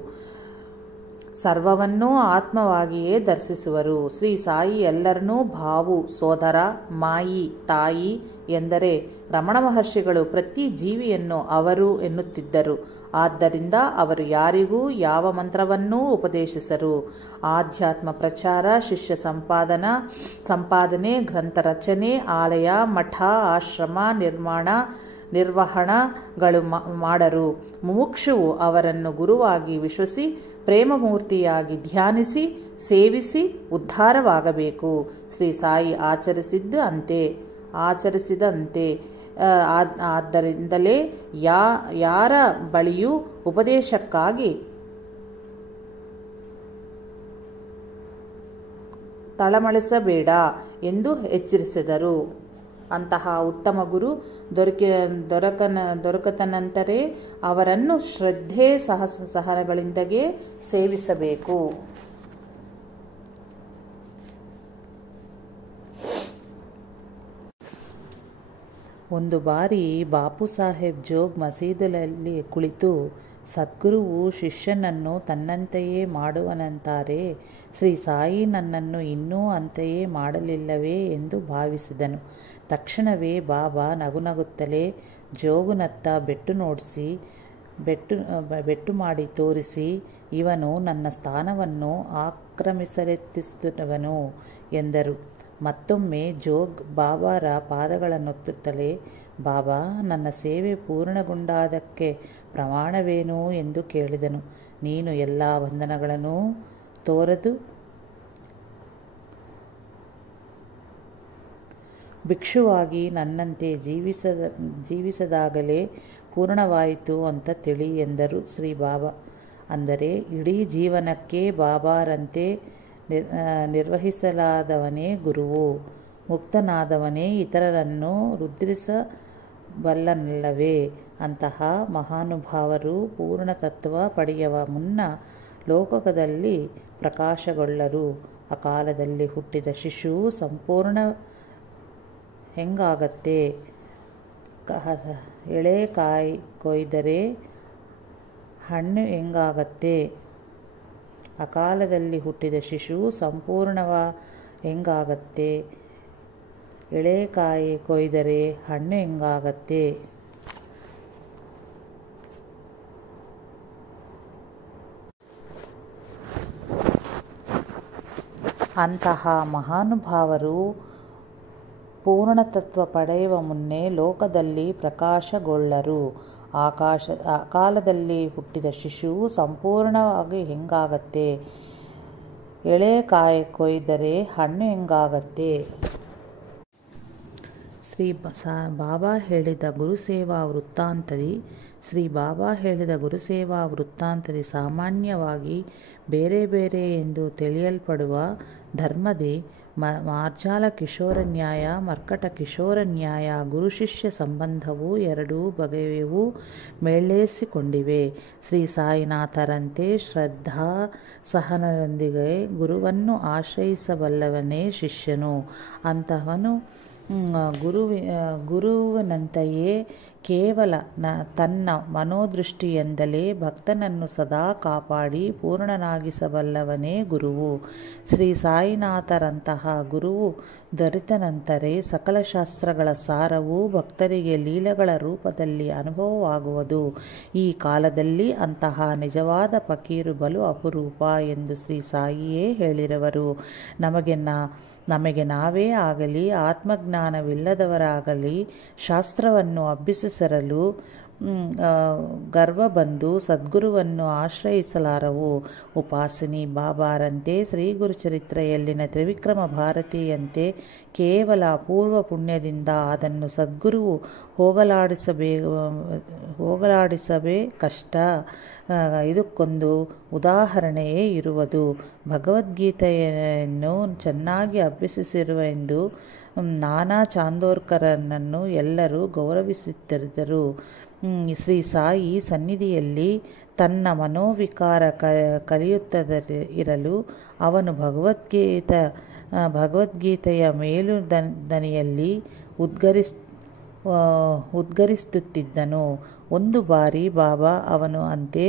ಸರ್ವವನ್ನೂ ಆತ್ಮವಾಗಿಯೇ ದರ್ಶಿಸುವರು. ಶ್ರೀ ಸಾಯಿ ಎಲ್ಲರನ್ನೂ ಭಾವು, ಸೋದರ, ಮಾಯಿ, ತಾಯಿ ಎಂದರೆ ರಮಣ ಮಹರ್ಷಿಗಳು ಪ್ರತಿ ಜೀವಿಯನ್ನು ಅವರು ಎನ್ನುತ್ತಿದ್ದರು. ಆದ್ದರಿಂದ ಅವರು ಯಾರಿಗೂ ಯಾವ ಮಂತ್ರವನ್ನೂ ಉಪದೇಶಿಸರು. ಆಧ್ಯಾತ್ಮ ಪ್ರಚಾರ, ಶಿಷ್ಯ ಸಂಪಾದನೆ, ಗ್ರಂಥ ರಚನೆ, ಆಲಯ, ಮಠ, ಆಶ್ರಮ ನಿರ್ವಹಣಗಳು ಮಾಡರು. ಮುಮುಕ್ಷುವು ಅವರನ್ನು ಗುರುವಾಗಿ ವಿಶ್ವಸಿ ಪ್ರೇಮಮೂರ್ತಿಯಾಗಿ ಧ್ಯಾನಿಸಿ ಸೇವಿಸಿ ಉದ್ಧಾರವಾಗಬೇಕು. ಶ್ರೀ ಸಾಯಿ ಆಚರಿಸಿದಂತೆ. ಆದ್ದರಿಂದಲೇ ಯಾರ ಬಳಿಯೂ ಉಪದೇಶಕ್ಕಾಗಿ ತಳಮಳಿಸಬೇಡ ಎಂದು ಎಚ್ಚರಿಸಿದರು. ಅಂತಹ ಉತ್ತಮ ಗುರು ದೊರಕತನಂತರೇ ಅವರನ್ನು ಶ್ರದ್ಧೆ ಸಹನಗಳಿಂದಲೇ ಸೇವಿಸಬೇಕು. ಒಂದು ಬಾರಿ ಬಾಪು ಸಾಹೇಬ್ ಜೋಗ್ ಮಸೀದಿಯಲ್ಲಿ ಕುಳಿತು, ಸದ್ಗುರುವು ಶಿಷ್ಯನನ್ನು ತನ್ನಂತೆಯೇ ಮಾಡುವನಂತಾರೆ, ಶ್ರೀ ಸಾಯಿ ನನ್ನನ್ನು ಇನ್ನೂ ಅಂತೆಯೇ ಮಾಡಲಿಲ್ಲವೇ ಎಂದು ಭಾವಿಸಿದನು. ತಕ್ಷಣವೇ ಬಾಬಾ ನಗುನಗುತ್ತಲೇ ಜೋಗುನತ್ತ ಬೆಟ್ಟು ಮಾಡಿ ತೋರಿಸಿ, ಇವನು ನನ್ನ ಸ್ಥಾನವನ್ನು ಆಕ್ರಮಿಸಲೆತ್ತಿಸುವನು ಎಂದರು. ಮತ್ತೊಮ್ಮೆ ಜೋಗ್ ಬಾಬಾರ ಪಾದಗಳನ್ನೊತ್ತುತ್ತಲೇ, ಬಾಬಾ, ನನ್ನ ಸೇವೆ ಪೂರ್ಣಗೊಂಡಾದಕ್ಕೆ ಪ್ರಮಾಣವೇನು ಎಂದು ಕೇಳಿದನು. ನೀನು ಎಲ್ಲ ಬಂಧನಗಳನ್ನು ತೊರೆದು ಭಿಕ್ಷುವಾಗಿ ನನ್ನಂತೆ ಜೀವಿಸದಾಗಲೇ ಪೂರ್ಣವಾಯಿತು ಅಂತ ತಿಳಿ ಎಂದರು ಶ್ರೀ ಬಾಬಾ. ಅಂದರೆ ಇಡೀ ಜೀವನಕ್ಕೆ ಬಾಬಾರಂತೆ ನಿರ್ವಹಿಸಲಾದವನೇ ಗುರುವು. ಮುಕ್ತನಾದವನೇ ಇತರರನ್ನು ರುದ್ರಿಸಬಲ್ಲನಲ್ಲವೇ? ಅಂತಹ ಮಹಾನುಭಾವರು ಪೂರ್ಣತತ್ವ ಪಡೆಯುವ ಮುನ್ನ ಲೋಕದಲ್ಲಿ ಪ್ರಕಾಶಗೊಳ್ಳರು. ಅಕಾಲದಲ್ಲಿ ಹುಟ್ಟಿದ ಶಿಶು ಸಂಪೂರ್ಣ ಹೆಂಗಾಗತ್ತೆ? ಎಳೆ ಕಾಯಿ ಕೊಯ್ದರೆ ಹಣ್ಣು ಹೆಂಗಾಗತ್ತೆ? ಅಕಾಲದಲ್ಲಿ ಹುಟ್ಟಿದ ಶಿಶು ಸಂಪೂರ್ಣವ ಹೆಂಗಾಗತ್ತೆ? ಎಳೆ ಕಾಯಿ ಕೊಯ್ದರೆ ಹಣ್ಣು ಹೆಂಗಾಗತ್ತೆ? ಅಂತಹ ಮಹಾನುಭಾವರು ಪೂರ್ಣತತ್ವ ಪಡೆಯುವ ಮುನ್ನೆ ಲೋಕದಲ್ಲಿ ಪ್ರಕಾಶಗೊಳ್ಳರು. ಅಕಾಲದಲ್ಲಿ ಹುಟ್ಟಿದ ಶಿಶು ಸಂಪೂರ್ಣವಾಗಿ ಹೆಂಗಾಗತ್ತೆ? ಎಳೆ ಕಾಯಿ ಕೊಯ್ದರೆ ಹಣ್ಣು ಹೆಂಗಾಗತ್ತೆ? ಬಾಬಾ ಹೇಳಿದ ಗುರುಸೇವಾ ವೃತ್ತಾಂತದಿ ಸಾಮಾನ್ಯವಾಗಿ ಬೇರೆ ಬೇರೆ ಎಂದು ತಿಳಿಯಲ್ಪಡುವ ಧರ್ಮದಿ ಮಾರ್ಜಾಲ ಕಿಶೋರ ನ್ಯಾಯ, ಮರ್ಕಟ ಕಿಶೋರ ನ್ಯಾಯ, ಗುರು ಶಿಷ್ಯ ಸಂಬಂಧವು ಎರಡೂ ಬಗೆಯೂ ಮೇಳೈಸಿಕೊಂಡಿವೆ. ಶ್ರೀ ಸಾಯಿನಾಥರಂತೆ ಶ್ರದ್ಧಾ ಸಹನದೊಂದಿಗೆ ಗುರುವನ್ನು ಆಶ್ರಯಿಸಬಲ್ಲವನೇ ಶಿಷ್ಯನು. ಅಂತಹವನು ಗುರುವಿನಂತೆಯೇ ಕೇವಲ ತನ್ನ ಮನೋದೃಷ್ಟಿಯಿಂದಲೇ ಭಕ್ತನನ್ನು ಸದಾ ಕಾಪಾಡಿ ಪೂರ್ಣನಾಗಿಸಬಲ್ಲವನೇ ಗುರುವು. ಶ್ರೀ ಸಾಯಿನಾಥರಂತಹ ಗುರುವು ದೊರೆತ ನಂತರ ಸಕಲ ಶಾಸ್ತ್ರಗಳ ಸಾರವು ಭಕ್ತರಿಗೆ ಲೀಲೆಗಳ ರೂಪದಲ್ಲಿ ಅನುಭವವಾಗುವುದು. ಈ ಕಾಲದಲ್ಲಿ ಅಂತಹ ನಿಜವಾದ ಫಕೀರು ಬಲು ಅಪರೂಪ ಎಂದು ಶ್ರೀ ಸಾಯಿಯೇ ಹೇಳಿರುವರು. ನಮಗೆ ನಾವೇ ಆಗಲಿ ಆತ್ಮಜ್ಞಾನವಿಲ್ಲದವರಾಗಲಿ ಶಾಸ್ತ್ರವನ್ನು ಅಭ್ಯಸಿಸಲು ಗರ್ವ ಬಂದು ಸದ್ಗುರುವನ್ನು ಆಶ್ರಯಿಸಲಾರವು. ಉಪಾಸಿನಿ ಬಾಬಾರಂತೆ, ಶ್ರೀ ಗುರುಚರಿತ್ರೆಯಲ್ಲಿನ ತ್ರಿವಿಕ್ರಮ ಭಾರತಿಯಂತೆ ಕೇವಲ ಅಪೂರ್ವ ಪುಣ್ಯದಿಂದ ಅದನ್ನು ಸದ್ಗುರುವು ಹೋಗಲಾಡಿಸಬೇ ಕಷ್ಟ. ಇದಕ್ಕೊಂದು ಉದಾಹರಣೆಯೇ ಇರುವುದು. ಭಗವದ್ಗೀತೆಯನ್ನು ಚೆನ್ನಾಗಿ ಅಭ್ಯಸಿಸಿರುವೆಂದು ನಾನಾ ಚಾಂದೋರ್ಕರನನ್ನು ಎಲ್ಲರೂ ಗೌರವಿಸುತ್ತಿದ್ದರು. ಶ್ರೀ ಸಾಯಿ ಸನ್ನಿಧಿಯಲ್ಲಿ ತನ್ನ ಮನೋವಿಕಾರ ಕಲಿಯುತ್ತಲಿರಲು ಅವನು ಭಗವದ್ಗೀತೆಯ ಮೇಲುದನಿಯಲ್ಲಿ ಉದ್ಗರಿಸುತ್ತಿದ್ದನು. ಒಂದು ಬಾರಿ ಬಾಬಾ ಅವನು ಅಂತೆ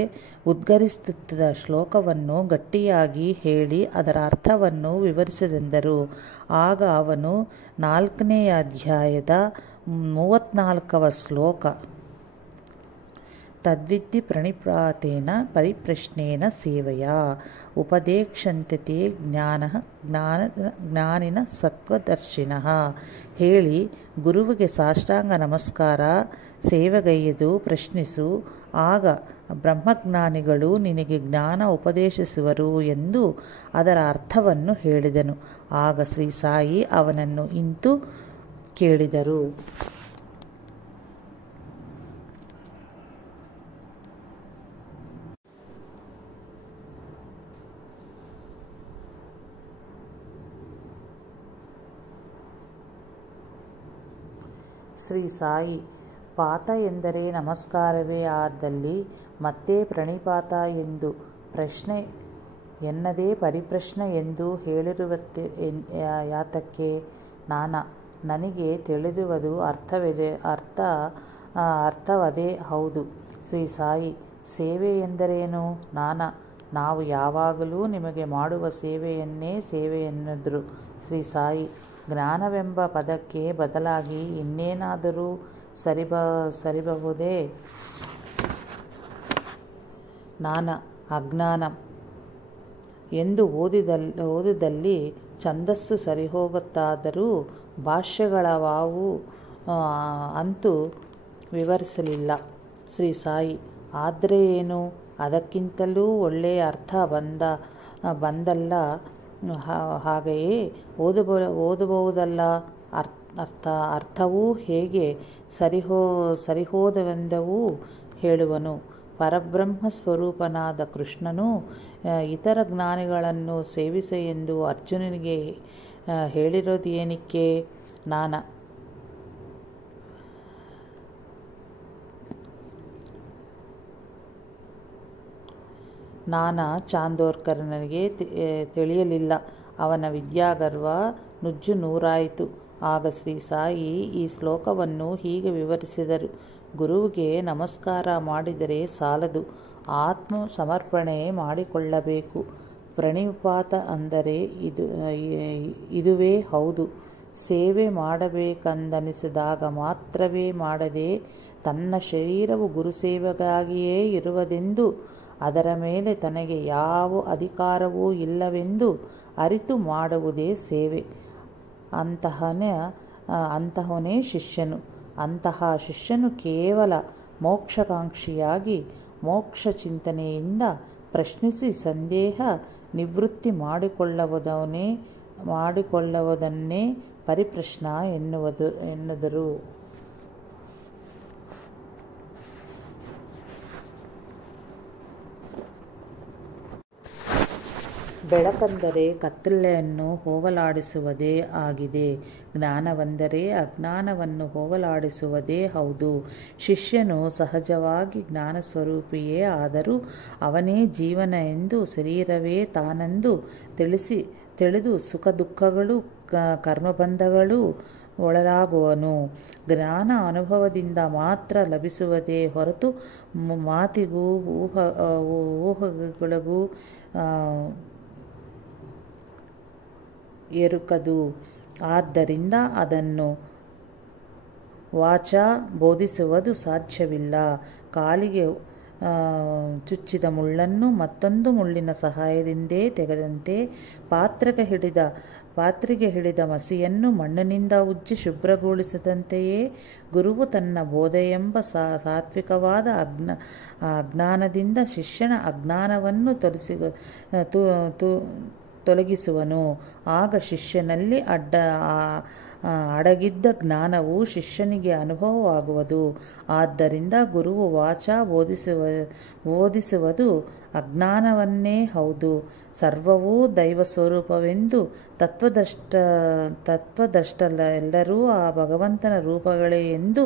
ಉದ್ಗರಿಸುತ್ತಿದ್ದ ಶ್ಲೋಕವನ್ನು ಗಟ್ಟಿಯಾಗಿ ಹೇಳಿ ಅದರ ಅರ್ಥವನ್ನು ವಿವರಿಸೆಂದರು. ಆಗ ಅವನು 4ನೇ ಅಧ್ಯಾಯದ 34వ ಶ್ಲೋಕ ತದ್ವಿದ್ಧಿ ಪ್ರಣಿಪಾತೇನ ಪರಿಪ್ರಶ್ನೇನ ಸೇವೆಯ ಉಪದೇಕ್ಷಂತೆ ಜ್ಞಾನಿನ ಸತ್ವದರ್ಶಿನಃ ಹೇಳಿ ಗುರುವಿಗೆ ಸಾಷ್ಟಾಂಗ ನಮಸ್ಕಾರ ಸೇವೆಗೈಯ್ದು ಪ್ರಶ್ನಿಸು. ಆಗ ಬ್ರಹ್ಮಜ್ಞಾನಿಗಳು ನಿನಗೆ ಜ್ಞಾನ ಉಪದೇಶಿಸುವರು ಎಂದು ಅದರ ಅರ್ಥವನ್ನು ಹೇಳಿದನು. ಆಗ ಶ್ರೀ ಸಾಯಿ ಅವನನ್ನು ಇಂತು ಕೇಳಿದರು. ಶ್ರೀ ಸಾಯಿ, ಪಾತ ಎಂದರೆ ನಮಸ್ಕಾರವೇ ಆದಲ್ಲಿ ಮತ್ತೆ ಪ್ರಣಿಪಾತ ಎಂದು ಪ್ರಶ್ನೆ ಎನ್ನದೇ ಪರಿಪ್ರಶ್ನೆ ಎಂದು ಹೇಳಿರುವತ್ತೆ ಯಾತಕ್ಕೆ? ನನಗೆ ತಿಳಿದುವುದು ಅರ್ಥವದೇ ಹೌದು. ಶ್ರೀ ಸಾಯಿ, ಸೇವೆ ಎಂದರೇನು? ನಾವು ಯಾವಾಗಲೂ ನಿಮಗೆ ಮಾಡುವ ಸೇವೆಯನ್ನೇ ಸೇವೆ ಎನ್ನುವರು. ಶ್ರೀ ಸಾಯಿ, ಜ್ಞಾನವೆಂಬ ಪದಕ್ಕೆ ಬದಲಾಗಿ ಇನ್ನೇನಾದರೂ ಸರಿಬಹುದೇ? ಅಜ್ಞಾನ ಎಂದು ಓದಿದಲ್ಲಿ ಛಂದಸ್ಸು ಸರಿಹೋಗುತ್ತಾದರೂ ಭಾಷ್ಯಗಳವಾವು ಅಂತೂ ವಿವರಿಸಲಿಲ್ಲ. ಶ್ರೀ ಸಾಯಿ, ಆದರೆ ಏನು? ಅದಕ್ಕಿಂತಲೂ ಒಳ್ಳೆಯ ಅರ್ಥ ಬಂದಲ್ಲ. ಹಾಗೆಯೇ ಓದಬಹುದಲ್ಲ. ಅರ್ಥವೂ ಹೇಗೆ ಸರಿಹೋದವೆಂದವೂ ಹೇಳುವನು. ಪರಬ್ರಹ್ಮ ಸ್ವರೂಪನಾದ ಕೃಷ್ಣನು ಇತರ ಜ್ಞಾನಿಗಳನ್ನು ಸೇವಿಸು ಎಂದು ಅರ್ಜುನನಿಗೆ ಹೇಳಿರೋದೇನಕ್ಕೆ? ಚಾಂದೋರ್ಕರನಿಗೆ ತಿಳಿಯಲಿಲ್ಲ. ಅವನ ವಿದ್ಯಾಗರ್ವ ನುಜ್ಜು ನೂರಾಯಿತು. ಆಗ ಶ್ರೀ ಸಾಯಿ ಈ ಶ್ಲೋಕವನ್ನು ಹೀಗೆ ವಿವರಿಸಿದರು. ಗುರುವಿಗೆ ನಮಸ್ಕಾರ ಮಾಡಿದರೆ ಸಾಲದು, ಆತ್ಮ ಸಮರ್ಪಣೆ ಮಾಡಿಕೊಳ್ಳಬೇಕು. ಪ್ರಣಿಪಾತ ಅಂದರೆ ಇದುವೇ ಹೌದು. ಸೇವೆ ಮಾಡಬೇಕೆಂದನಿಸಿದಾಗ ಮಾತ್ರವೇ ಮಾಡದೆ ತನ್ನ ಶರೀರವು ಗುರುಸೇವೆಗಾಗಿಯೇ ಇರುವುದೆಂದು, ಅದರ ಮೇಲೆ ತನಗೆ ಯಾವ ಅಧಿಕಾರವೂ ಇಲ್ಲವೆಂದು ಅರಿತು ಮಾಡುವುದೇ ಸೇವೆ. ಅಂತಹವನೇ ಶಿಷ್ಯನು. ಅಂತಹ ಶಿಷ್ಯನು ಕೇವಲ ಮೋಕ್ಷಕಾಂಕ್ಷಿಯಾಗಿ ಮೋಕ್ಷ ಚಿಂತನೆಯಿಂದ ಪ್ರಶ್ನಿಸಿ ಸಂದೇಹ ನಿವೃತ್ತಿ ಮಾಡಿಕೊಳ್ಳುವುದನ್ನೇ ಪರಿಪ್ರಶ್ನ ಎನ್ನುವರು. ಬೆಳಕೆಂದರೆ ಕತ್ತಲೆಯನ್ನು ಹೋಗಲಾಡಿಸುವುದೇ ಆಗಿದೆ. ಜ್ಞಾನವೆಂದರೆ ಅಜ್ಞಾನವನ್ನು ಹೋಗಲಾಡಿಸುವುದೇ ಹೌದು. ಶಿಷ್ಯನು ಸಹಜವಾಗಿ ಜ್ಞಾನಸ್ವರೂಪಿಯೇ ಆದರೂ ಅವನೇ ಜೀವನ ಎಂದು, ಶರೀರವೇ ತಾನೆಂದು ತಿಳಿದು ಸುಖ ದುಃಖಗಳು ಕರ್ಮಬಂಧಗಳು ಒಳಗಾಗುವನು. ಜ್ಞಾನ ಅನುಭವದಿಂದ ಮಾತ್ರ ಲಭಿಸುವುದೇ ಹೊರತು ಮಾತಿಗೂ ಊಹೆಗಳಿಗೂ ಎರುಕದು. ಆದ್ದರಿಂದ ಅದನ್ನು ವಾಚ ಬೋಧಿಸುವುದು ಸಾಧ್ಯವಿಲ್ಲ. ಕಾಲಿಗೆ ಚುಚ್ಚಿದ ಮುಳ್ಳನ್ನು ಮತ್ತೊಂದು ಮುಳ್ಳಿನ ಸಹಾಯದಿಂದೇ ತೆಗೆದಂತೆ ಪಾತ್ರೆಗೆ ಹಿಡಿದ ಮಸಿಯನ್ನು ಮಣ್ಣಿನಿಂದ ಉಜ್ಜಿ ಶುಭ್ರಗೊಳಿಸಿದಂತೆಯೇ ಗುರುವು ತನ್ನ ಬೋಧೆಯೆಂಬ ಸಾತ್ವಿಕವಾದ ಅಜ್ಞಾನದಿಂದ ಶಿಷ್ಯನ ಅಜ್ಞಾನವನ್ನು ತೊಲಗಿಸುವನು. ಆಗ ಶಿಷ್ಯನಲ್ಲಿ ಅಡಗಿದ್ದ ಜ್ಞಾನವು ಶಿಷ್ಯನಿಗೆ ಅನುಭವವಾಗುವುದು. ಆದ್ದರಿಂದ ಗುರುವು ವಾಚ ಬೋಧಿಸುವುದು ಅಜ್ಞಾನವನ್ನೇ ಹೌದು. ಸರ್ವವೂ ದೈವ ಸ್ವರೂಪವೆಂದು ತತ್ವದೃಷ್ಟರೆಲ್ಲರೂ ಆ ಭಗವಂತನ ರೂಪಗಳೇ ಎಂದು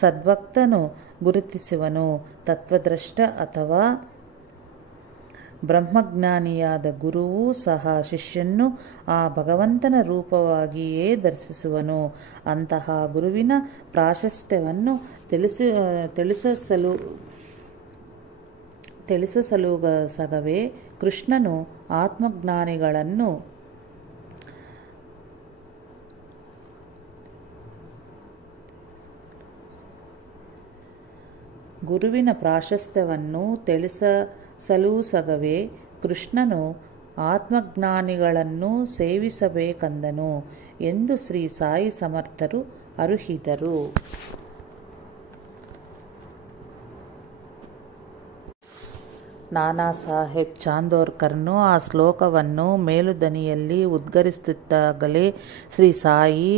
ಸದ್ಭಕ್ತನು ಗುರುತಿಸುವನು. ತತ್ವದೃಷ್ಟ ಅಥವಾ ಬ್ರಹ್ಮಜ್ಞಾನಿಯಾದ ಗುರುವೂ ಸಹ ಶಿಷ್ಯನನ್ನು ಆ ಭಗವಂತನ ರೂಪವಾಗಿಯೇ ದರ್ಶಿಸುವನು. ಅಂತಹ ಗುರುವಿನ ಪ್ರಾಶಸ್ತ್ಯವನ್ನು ತಿಳಿಸಲುಸಗವೇ ಕೃಷ್ಣನು ಆತ್ಮಜ್ಞಾನಿಗಳನ್ನು ಗುರುವಿನ ಪ್ರಾಶಸ್ತ್ಯವನ್ನು ತಿಳಿಸಲುಸಗವೇ ಕೃಷ್ಣನು ಆತ್ಮಜ್ಞಾನಿಗಳನ್ನು ಸೇವಿಸಬೇಕೆಂದನು ಎಂದು ಶ್ರೀ ಸಾಯಿ ಸಮರ್ಥರು ಅರುಹಿದರು. ನಾನಾ ಸಾಹೇಬ್ ಚಾಂದೋರ್ಕರ್ನು ಆ ಶ್ಲೋಕವನ್ನು ಮೇಲುದನಿಯಲ್ಲಿ ಉದ್ಗರಿಸುತ್ತಿದ್ದಾಗಲೇ ಶ್ರೀ ಸಾಯಿ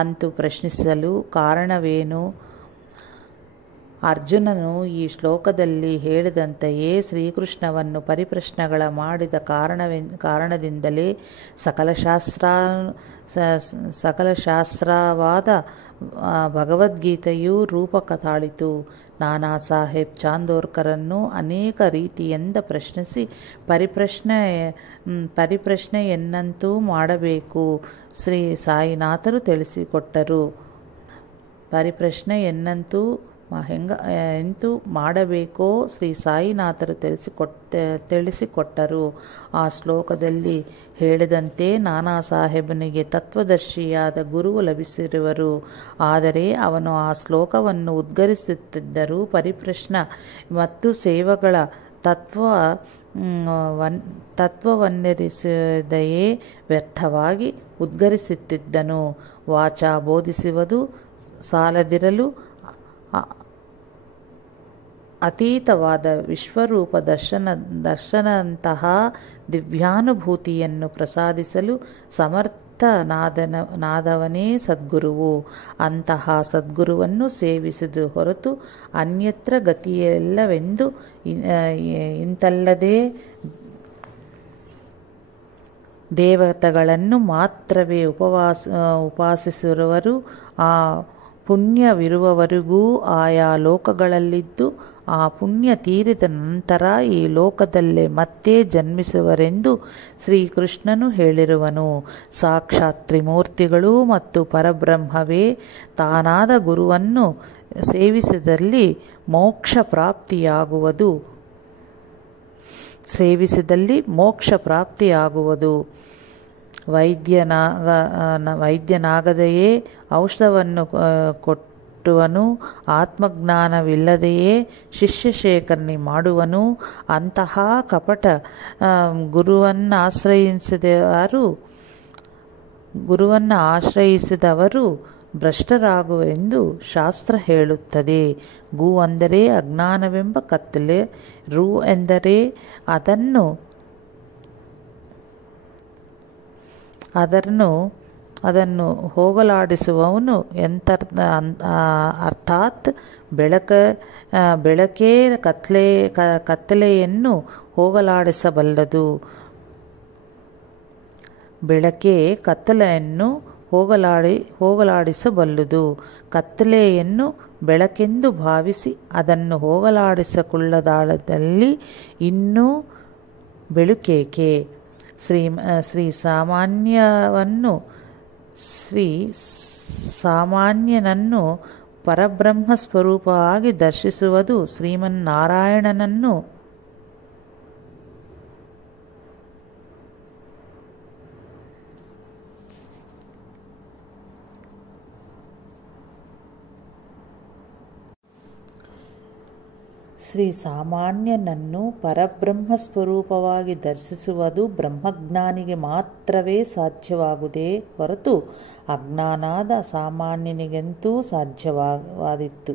ಅಂತೂ ಪ್ರಶ್ನಿಸಲು ಕಾರಣವೇನು? ಅರ್ಜುನನು ಈ ಶ್ಲೋಕದಲ್ಲಿ ಹೇಳಿದಂತೆಯೇ ಶ್ರೀಕೃಷ್ಣವನ್ನು ಪರಿಪ್ರಶ್ನೆಗಳ ಮಾಡಿದ ಕಾರಣದಿಂದಲೇ ಸಕಲ ಶಾಸ್ತ್ರವಾದ ಭಗವದ್ಗೀತೆಯು ರೂಪ ತಾಳಿತು. ನಾನಾ ಸಾಹೇಬ್ ಚಾಂದೋರ್ಕರನ್ನು ಅನೇಕ ರೀತಿಯಿಂದ ಪ್ರಶ್ನಿಸಿ ಪರಿಪ್ರಶ್ನೆಯನ್ನಂತೂ ಮಾಡಬೇಕು ಶ್ರೀ ಸಾಯಿನಾಥರು ತಿಳಿಸಿಕೊಟ್ಟರು. ಪರಿಪ್ರಶ್ನೆಯನ್ನಂತೂ ಎಂತೂ ಮಾಡಬೇಕೋ ಶ್ರೀ ಸಾಯಿನಾಥರು ತಿಳಿಸಿಕೊಟ್ಟರು. ಆ ಶ್ಲೋಕದಲ್ಲಿ ಹೇಳಿದಂತೆ ನಾನಾ ಸಾಹೇಬನಿಗೆ ತತ್ವದರ್ಶಿಯಾದ ಗುರುವು ಲಭಿಸಿರುವರು. ಆದರೆ ಅವನು ಆ ಶ್ಲೋಕವನ್ನು ಉದ್ಗರಿಸುತ್ತಿದ್ದರೂ ಪರಿಪ್ರಶ್ನೆ ಮತ್ತು ಸೇವೆಗಳ ತತ್ವವನ್ನೆರಿಸದೆಯೇ ವ್ಯರ್ಥವಾಗಿ ಉದ್ಗರಿಸುತ್ತಿದ್ದನು. ವಾಚ ಬೋಧಿಸುವುದು ಸಾಲದಿರಲು ಅತೀತವಾದ ವಿಶ್ವರೂಪ ದರ್ಶನದಂತಹ ದಿವ್ಯಾನುಭೂತಿಯನ್ನು ಪ್ರಸಾದಿಸಲು ಸಮರ್ಥನಾದವನೇ ಸದ್ಗುರುವು. ಅಂತಹ ಸದ್ಗುರುವನ್ನು ಸೇವಿಸುವುದು ಹೊರತು ಅನ್ಯತ್ರ ಗತಿಯಿಲ್ಲವೆಂದು ಇಂತಲ್ಲದೆ ದೇವತೆಗಳನ್ನು ಮಾತ್ರವೇ ಉಪಾಸಿಸುವವರು ಆ ಪುಣ್ಯವಿರುವವರೆಗೂ ಆಯಾ ಲೋಕಗಳಲ್ಲಿದ್ದು ಆ ಪುಣ್ಯ ತೀರಿದ ನಂತರ ಈ ಲೋಕದಲ್ಲೇ ಮತ್ತೆ ಜನ್ಮಿಸುವರೆಂದು ಶ್ರೀಕೃಷ್ಣನು ಹೇಳಿರುವನು. ಸಾಕ್ಷಾತ್ ತ್ರಿಮೂರ್ತಿಗಳು ಮತ್ತು ಪರಬ್ರಹ್ಮವೇ ತಾನಾದ ಗುರುವನ್ನು ಸೇವಿಸಿದಲ್ಲಿ ಮೋಕ್ಷ ಪ್ರಾಪ್ತಿಯಾಗುವುದು. ವೈದ್ಯನಾಗದೆಯೇ ಔಷಧವನ್ನು ಕೊಟ್ಟುವನು, ಆತ್ಮಜ್ಞಾನವಿಲ್ಲದೆಯೇ ಶಿಷ್ಯ ಶೇಖರಣೆ ಮಾಡುವನು. ಅಂತಹ ಕಪಟ ಗುರುವನ್ನಾಶ್ರಯಿಸಿದವರು ಭ್ರಷ್ಟರಾಗುವೆಂದು ಶಾಸ್ತ್ರ ಹೇಳುತ್ತದೆ. ಗು ಅಂದರೆ ಅಜ್ಞಾನವೆಂಬ ಕತ್ತಲೆ, ರು ಎಂದರೆ ಅದನ್ನು ಹೋಗಲಾಡಿಸುವವನು ಅರ್ಥಾತ್ ಬೆಳಕೇ ಕತ್ತಲೆಯನ್ನು ಹೋಗಲಾಡಿಸಬಲ್ಲದು. ಬೆಳಕೇ ಕತ್ತಲೆಯನ್ನು ಹೋಗಲಾಡಿಸಬಲ್ಲುದು. ಕತ್ತಲೆಯನ್ನು ಬೆಳಕೆಂದು ಭಾವಿಸಿ ಅದನ್ನು ಹೋಗಲಾಡಿಸಿಕೊಳ್ಳದಾದಲ್ಲಿ ಇನ್ನೂ ಬೆಳಕೇಕೆ? ಶ್ರೀ ಸಾಮಾನ್ಯನನ್ನು ಪರಬ್ರಹ್ಮ ಸ್ವರೂಪವಾಗಿ ದರ್ಶಿಸುವುದು ಶ್ರೀಮನ್ನಾರಾಯಣನನ್ನು ಪರಬ್ರಹ್ಮಸ್ವರೂಪವಾಗಿ ದರ್ಶಿಸುವುದು ಬ್ರಹ್ಮಜ್ಞಾನಿಗೆ ಮಾತ್ರವೇ ಸಾಧ್ಯವಾಗುವುದೇ ಹೊರತು ಅಜ್ಞಾನಾದ ಸಾಮಾನ್ಯನಿಗಂತೂ ಸಾಧ್ಯವಾದಿತ್ತು.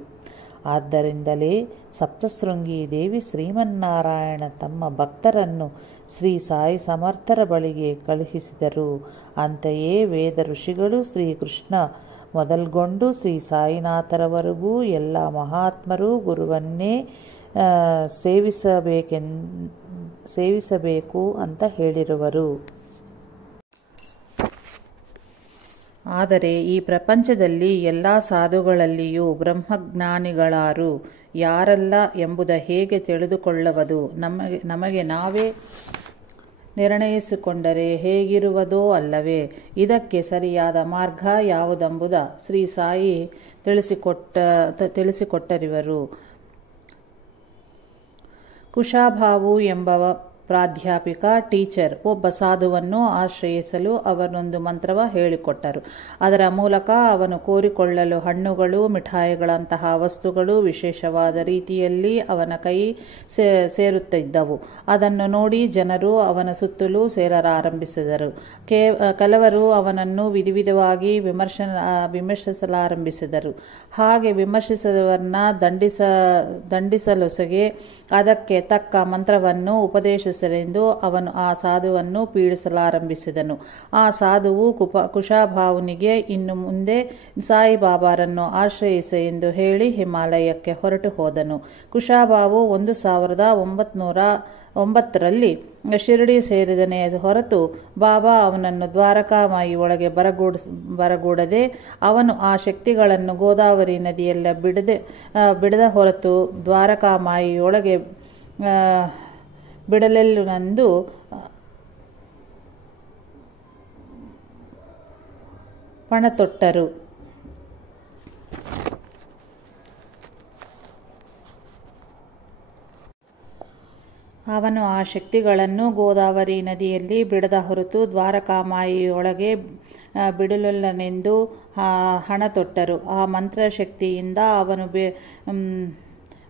ಆದ್ದರಿಂದಲೇ ಸಪ್ತಶೃಂಗಿ ದೇವಿ ಶ್ರೀಮನ್ನಾರಾಯಣ ತಮ್ಮ ಭಕ್ತರನ್ನು ಶ್ರೀ ಸಾಯಿ ಸಮರ್ಥರ ಬಳಿಗೆ ಕಳುಹಿಸಿದರು. ಅಂತೆಯೇ ವೇದ ಋಷಿಗಳು ಶ್ರೀಕೃಷ್ಣ ಮೊದಲ್ಗೊಂಡು ಶ್ರೀ ಸಾಯಿನಾಥರವರೆಗೂ ಎಲ್ಲ ಮಹಾತ್ಮರು ಗುರುವನ್ನೇ ಸೇವಿಸಬೇಕು ಅಂತ ಹೇಳಿರುವರು. ಆದರೆ ಈ ಪ್ರಪಂಚದಲ್ಲಿ ಎಲ್ಲ ಸಾಧುಗಳಲ್ಲಿಯೂ ಬ್ರಹ್ಮಜ್ಞಾನಿಗಳಾರು ಯಾರಲ್ಲ ಎಂಬುದ ಹೇಗೆ ತಿಳಿದುಕೊಳ್ಳುವುದು? ನಮಗೆ ನಾವೇ ನಿರ್ಣಯಿಸಿಕೊಂಡರೆ ಹೇಗಿರುವುದೋ ಅಲ್ಲವೇ? ಇದಕ್ಕೆ ಸರಿಯಾದ ಮಾರ್ಗ ಯಾವುದೆಂಬುದ ಶ್ರೀ ಸಾಯಿ ತಿಳಿಸಿಕೊಟ್ಟರಿವರು. ಕುಶಾಭಾವು ಎಂಬವ ಪ್ರಾಧ್ಯಾಪಿಕ ಟೀಚರ್ ಒಬ್ಬ ಸಾಧುವನ್ನು ಆಶ್ರಯಿಸಲು ಅವನೊಂದು ಮಂತ್ರವ ಹೇಳಿಕೊಟ್ಟರು. ಅದರ ಮೂಲಕ ಅವನು ಕೋರಿಕೊಳ್ಳಲು ಹಣ್ಣುಗಳು, ಮಿಠಾಯಿಗಳಂತಹ ವಸ್ತುಗಳು ವಿಶೇಷವಾದ ರೀತಿಯಲ್ಲಿ ಅವನ ಕೈ ಸೇರುತ್ತಿದ್ದವು. ಅದನ್ನು ನೋಡಿ ಜನರು ಅವನ ಸುತ್ತಲೂ ಸೇರಲಾರಂಭಿಸಿದರು. ಕೆಲವರು ಅವನನ್ನು ವಿಧವಾಗಿ ವಿಮರ್ಶಿಸಲಾರಂಭಿಸಿದರು. ಹಾಗೆ ವಿಮರ್ಶಿಸಿದವರನ್ನ ದಂಡಿಸಲೊಸಗೆ ಅದಕ್ಕೆ ತಕ್ಕ ಮಂತ್ರವನ್ನು ಉಪದೇಶಿಸಲೆಂದು ಅವನು ಆ ಸಾಧುವನ್ನು ಪೀಡಿಸಲಾರಂಭಿಸಿದನು. ಆ ಸಾಧುವು ಕುಶಾಭಾವುನಿಗೆ ಇನ್ನು ಮುಂದೆ ಸಾಯಿಬಾಬಾರನ್ನು ಆಶ್ರಯಿಸ ಎಂದು ಹೇಳಿ ಹಿಮಾಲಯಕ್ಕೆ ಹೊರಟು ಹೋದನು. ಕುಶಾಭಾವು 1909ರಲ್ಲಿ ಶಿರಡಿ ಸೇರಿದನೇ ಹೊರತು ಬಾಬಾ ಅವನನ್ನು ದ್ವಾರಕಾಮಾಯಿ ಒಳಗೆ ಬರಗೂಡದೆ ಅವನು ಆ ಶಕ್ತಿಗಳನ್ನು ಗೋದಾವರಿ ನದಿಯೆಲ್ಲ ಬಿಡದ ಹೊರತು ದ್ವಾರಕಾಮಾಯಿಯೊಳಗೆ ಬಿಡಲೆಲ್ಲುನೆಂದು ಪಣತೊಟ್ಟರು. ಅವನು ಆ ಶಕ್ತಿಗಳನ್ನು ಗೋದಾವರಿ ನದಿಯಲ್ಲಿ ಬಿಡದ ಹೊರತು ದ್ವಾರಕಾಮಾಯಿಯೊಳಗೆ ಬಿಡಲೊಲ್ಲನೆಂದು ಹಣತೊಟ್ಟರು. ಆ ಮಂತ್ರಶಕ್ತಿಯಿಂದ ಅವನು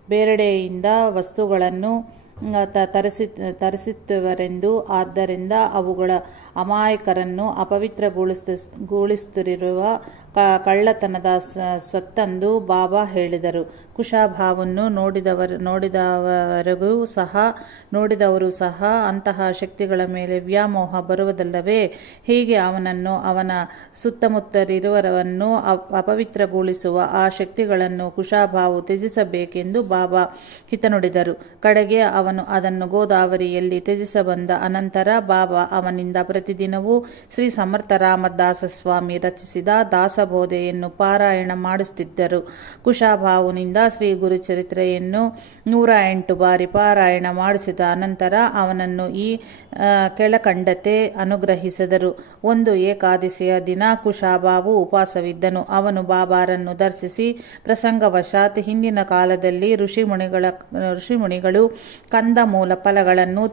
ಬೇರೆಡೆಯಿಂದ ವಸ್ತುಗಳನ್ನು ತರಿಸುತ್ತವರೆಂದು, ಆದ್ದರಿಂದ ಅವುಗಳ ಅಮಾಯಕರನ್ನು ಅಪವಿತ್ರಗೊಳಿಸುತ್ತಿರುವ ಕಳ್ಳತನದ ಸೊತ್ತೆಂದು ಬಾಬಾ ಹೇಳಿದರು. ಕುಶಾಭಾವನ್ನು ನೋಡಿದವರು ಸಹ ಅಂತಹ ಶಕ್ತಿಗಳ ಮೇಲೆ ವ್ಯಾಮೋಹ ಬರುವುದಲ್ಲವೇ? ಹೀಗೆ ಅವನನ್ನು ಅವನ ಸುತ್ತಮುತ್ತಲಿರುವವರನ್ನು ಅಪವಿತ್ರಗೊಳಿಸುವ ಆ ಶಕ್ತಿಗಳನ್ನು ಕುಶಾಭಾವು ತ್ಯಜಿಸಬೇಕೆಂದು ಬಾಬಾ ಹಿತನುಡಿದರು. ಕಡೆಗೆ ಅವನು ಅದನ್ನು ಗೋದಾವರಿಯಲ್ಲಿ ತ್ಯಜಿಸಬಂದ ಅನಂತರ ಬಾಬಾ ಅವನಿಂದ ಪ್ರತಿದಿನವೂ ಶ್ರೀ ಸಮರ್ಥ ರಾಮದಾಸ ಸ್ವಾಮಿ ರಚಿಸಿದ ದಾಸಬೋಧೆಯನ್ನು ಪಾರಾಯಣ ಮಾಡಿಸುತ್ತಿದ್ದರು. ಕುಶಾಭಾವುನಿಂದ ಶ್ರೀ ಗುರುಚರಿತ್ರೆಯನ್ನು 108 ಬಾರಿ ಪಾರಾಯಣ ಮಾಡಿಸಿದ ಅನಂತರ ಅವನನ್ನು ಈ ಕೆಳಕಂಡತೆ ಅನುಗ್ರಹಿಸಿದರು. ಒಂದು ಏಕಾದಶಿಯ ದಿನ ಕುಶಾಭಾವು ಉಪವಾಸವಿದ್ದನು. ಅವನು ಬಾಬಾರನ್ನು ದರ್ಶಿಸಿ ಪ್ರಸಂಗವಶಾತ್ ಹಿಂದಿನ ಕಾಲದಲ್ಲಿ ಋಷಿಮುನಿಗಳು ಕಂದ ಮೂಲ ಫಲಗಳನ್ನು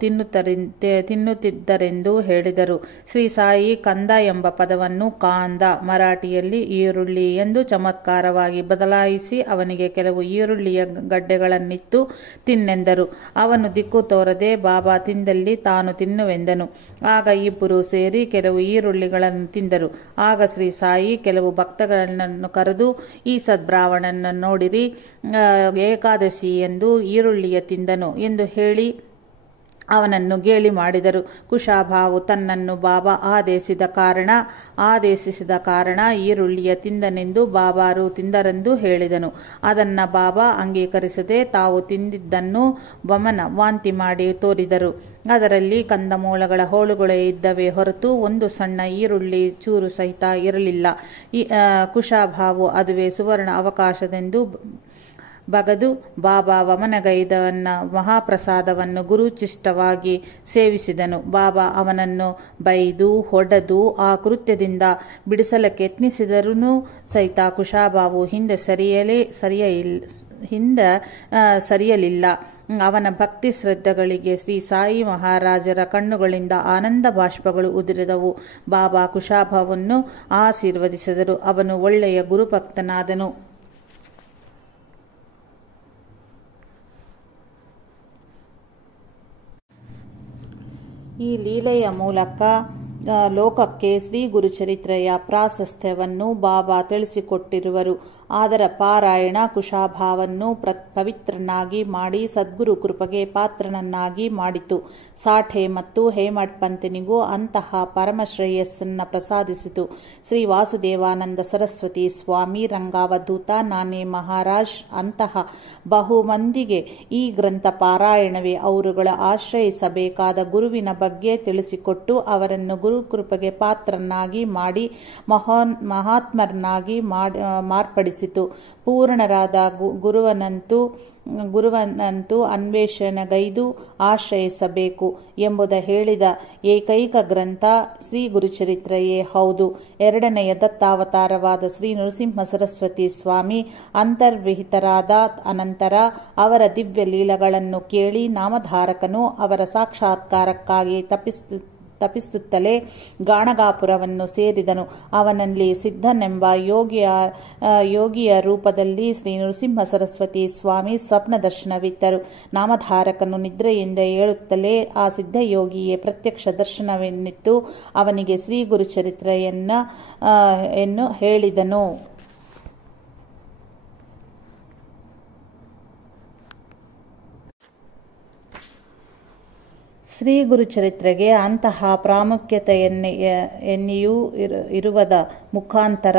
ತಿನ್ನುತ್ತಿದ್ದರೆಂದು ಹೇಳಿದರು. ಶ್ರೀ ಸಾಯಿ ಕಂದ ಎಂಬ ಪದವನ್ನು ಕಾಂದ, ಮರಾಠಿಯಲ್ಲಿ ಈರುಳ್ಳಿ ಎಂದು ಚಮತ್ಕಾರವಾಗಿ ಬದಲಾಯಿಸಿ ಅವನಿಗೆ ಕೆಲವು ಈರುಳ್ಳಿಯ ಗಡ್ಡೆಗಳನ್ನಿತ್ತು ತಿನ್ನೆಂದರು. ಅವನು ದಿಕ್ಕು ತೋರದೆ ಬಾಬಾ ತಿಂದಲ್ಲಿ ತಾನು ತಿನ್ನುವೆಂದನು. ಆಗ ಇಬ್ಬರು ಸೇರಿ ಕೆಲವು ಈರುಳ್ಳಿಗಳನ್ನು ತಿಂದರು. ಆಗ ಶ್ರೀ ಸಾಯಿ ಕೆಲವು ಭಕ್ತಗಳನ್ನು ಕರೆದು, ಈ ಸದ್ಬ್ರಾಹ್ಮಣನನ್ನು ನೋಡಿರಿ, ಏಕಾದಶಿ ಎಂದು ಈರುಳ್ಳಿಯ ತಿಂದನು ಎಂದು ಹೇಳಿ ಅವನನ್ನು ಗೇಲಿ ಮಾಡಿದರು. ಕುಶಾಭಾವು ತನ್ನನ್ನು ಬಾಬಾ ಆದೇಶಿಸಿದ ಕಾರಣ ಈರುಳ್ಳಿಯ ತಿಂದನೆಂದು ಬಾಬಾರು ತಿಂದರೆಂದು ಹೇಳಿದನು. ಅದನ್ನು ಬಾಬಾ ಅಂಗೀಕರಿಸದೆ ತಾವು ತಿಂದಿದ್ದನ್ನು ವಾಂತಿ ಮಾಡಿ ತೋರಿದರು. ಅದರಲ್ಲಿ ಕಂದಮೂಲಗಳ ಹೋಳುಗಳೇ ಇದ್ದವೇ ಹೊರತು ಒಂದು ಸಣ್ಣ ಈರುಳ್ಳಿ ಚೂರು ಸಹಿತ ಇರಲಿಲ್ಲ. ಕುಶಾಭಾವು ಅದುವೇ ಸುವರ್ಣ ಅವಕಾಶವೆಂದು ಬಗದು ಬಾಬಾ ವಮನಗೈದವನ್ನ ಮಹಾಪ್ರಸಾದವನ್ನು ಗುರುಚಿಷ್ಟವಾಗಿ ಸೇವಿಸಿದನು. ಬಾಬಾ ಅವನನ್ನು ಬೈದು ಹೊಡೆದು ಆ ಕೃತ್ಯದಿಂದ ಬಿಡಿಸಲಕ್ಕೆ ಯತ್ನಿಸಿದರೂ ಸಹಿತ ಕುಶಾಭಾವು ಹಿಂದೆ ಸರಿಯಲಿಲ್ಲ. ಅವನ ಭಕ್ತಿ ಶ್ರದ್ಧೆಗಳಿಗೆ ಶ್ರೀ ಸಾಯಿ ಮಹಾರಾಜರ ಕಣ್ಣುಗಳಿಂದ ಆನಂದ ಬಾಷ್ಪಗಳು ಉದುರಿದವು. ಬಾಬಾ ಕುಶಾಭಾವನ್ನು ಆಶೀರ್ವದಿಸಿದರು. ಅವನು ಒಳ್ಳೆಯ ಗುರುಭಕ್ತನಾದನು. ಈ ಲೀಲೆಯ ಮೂಲಕ ಲೋಕಕ್ಕೆ ಶ್ರೀ ಗುರುಚರಿತ್ರೆಯ ಪ್ರಾಶಸ್ತ್ಯವನ್ನು ಬಾಬಾ ತಿಳಿಸಿಕೊಟ್ಟಿರುವರು. ಅದರ ಪಾರಾಯಣ ಕುಶಾಭಾವನ್ನು ಪವಿತ್ರನಾಗಿ ಮಾಡಿ ಸದ್ಗುರು ಕೃಪೆಗೆ ಪಾತ್ರನನ್ನಾಗಿ ಮಾಡಿತು. ಸಾಠೆ ಮತ್ತು ಹೇಮಠ್ ಪಂತನಿಗೂ ಅಂತಹ ಪರಮಶ್ರೇಯಸ್ಸನ್ನು ಪ್ರಸಾದಿಸಿತು. ಶ್ರೀ ವಾಸುದೇವಾನಂದ ಸರಸ್ವತಿ ಸ್ವಾಮಿ, ರಂಗಾವಧೂತ, ನಾನೇ ಮಹಾರಾಜ್ ಅಂತಹ ಬಹುಮಂದಿಗೆ ಈ ಗ್ರಂಥ ಪಾರಾಯಣವೇ ಅವರುಗಳ ಆಶ್ರಯಿಸಬೇಕಾದ ಗುರುವಿನ ಬಗ್ಗೆ ತಿಳಿಸಿಕೊಟ್ಟು ಅವರನ್ನು ಗುರುಕೃಪೆಗೆ ಪಾತ್ರನಾಗಿ ಮಾಡಿ ಮಹಾತ್ಮರನ್ನಾಗಿ ಮಾರ್ಪಡಿಸಿತು. ಪೂರ್ಣರಾದ ಗುರುವನಂತೂ ಅನ್ವೇಷಣೆಗೈದು ಆಶ್ರಯಿಸಬೇಕು ಎಂಬುದ ಹೇಳಿದ ಏಕೈಕ ಗ್ರಂಥ ಶ್ರೀ ಗುರುಚರಿತ್ರೆಯೇ ಹೌದು. ಎರಡನೆಯ ದತ್ತಾವತಾರವಾದ ಶ್ರೀ ನರಸಿಂಹ ಸರಸ್ವತಿ ಸ್ವಾಮಿ ಅಂತರ್ವಿಹಿತರಾದ ಅನಂತರ ಅವರ ದಿವ್ಯ ಲೀಲೆಗಳನ್ನು ಕೇಳಿ ನಾಮಧಾರಕನು ಅವರ ಸಾಕ್ಷಾತ್ಕಾರಕ್ಕಾಗಿ ತಪಿಸುತ್ತಲೇ ಗಾಣಗಾಪುರವನ್ನು ಸೇರಿದನು. ಅವನಲ್ಲಿ ಸಿದ್ಧನೆಂಬ ಯೋಗಿಯ ರೂಪದಲ್ಲಿ ಶ್ರೀ ನರಸಿಂಹ ಸರಸ್ವತಿ ಸ್ವಾಮಿ ಸ್ವಪ್ನ ದರ್ಶನವಿತ್ತರು. ನಾಮಧಾರಕನು ನಿದ್ರೆಯಿಂದ ಏಳುತ್ತಲೇ ಆ ಸಿದ್ಧಯೋಗಿಯೇ ಪ್ರತ್ಯಕ್ಷ ದರ್ಶನವೆನ್ನಿತ್ತು ಅವನಿಗೆ ಶ್ರೀ ಗುರುಚರಿತ್ರೆಯನ್ನು ಹೇಳಿದನು. ಶ್ರೀ ಗುರುಚರಿತ್ರೆಗೆ ಅಂತಹ ಪ್ರಾಮುಖ್ಯತೆಯನ್ನೆಯೂ ಇರುವುದ ಮುಖಾಂತರ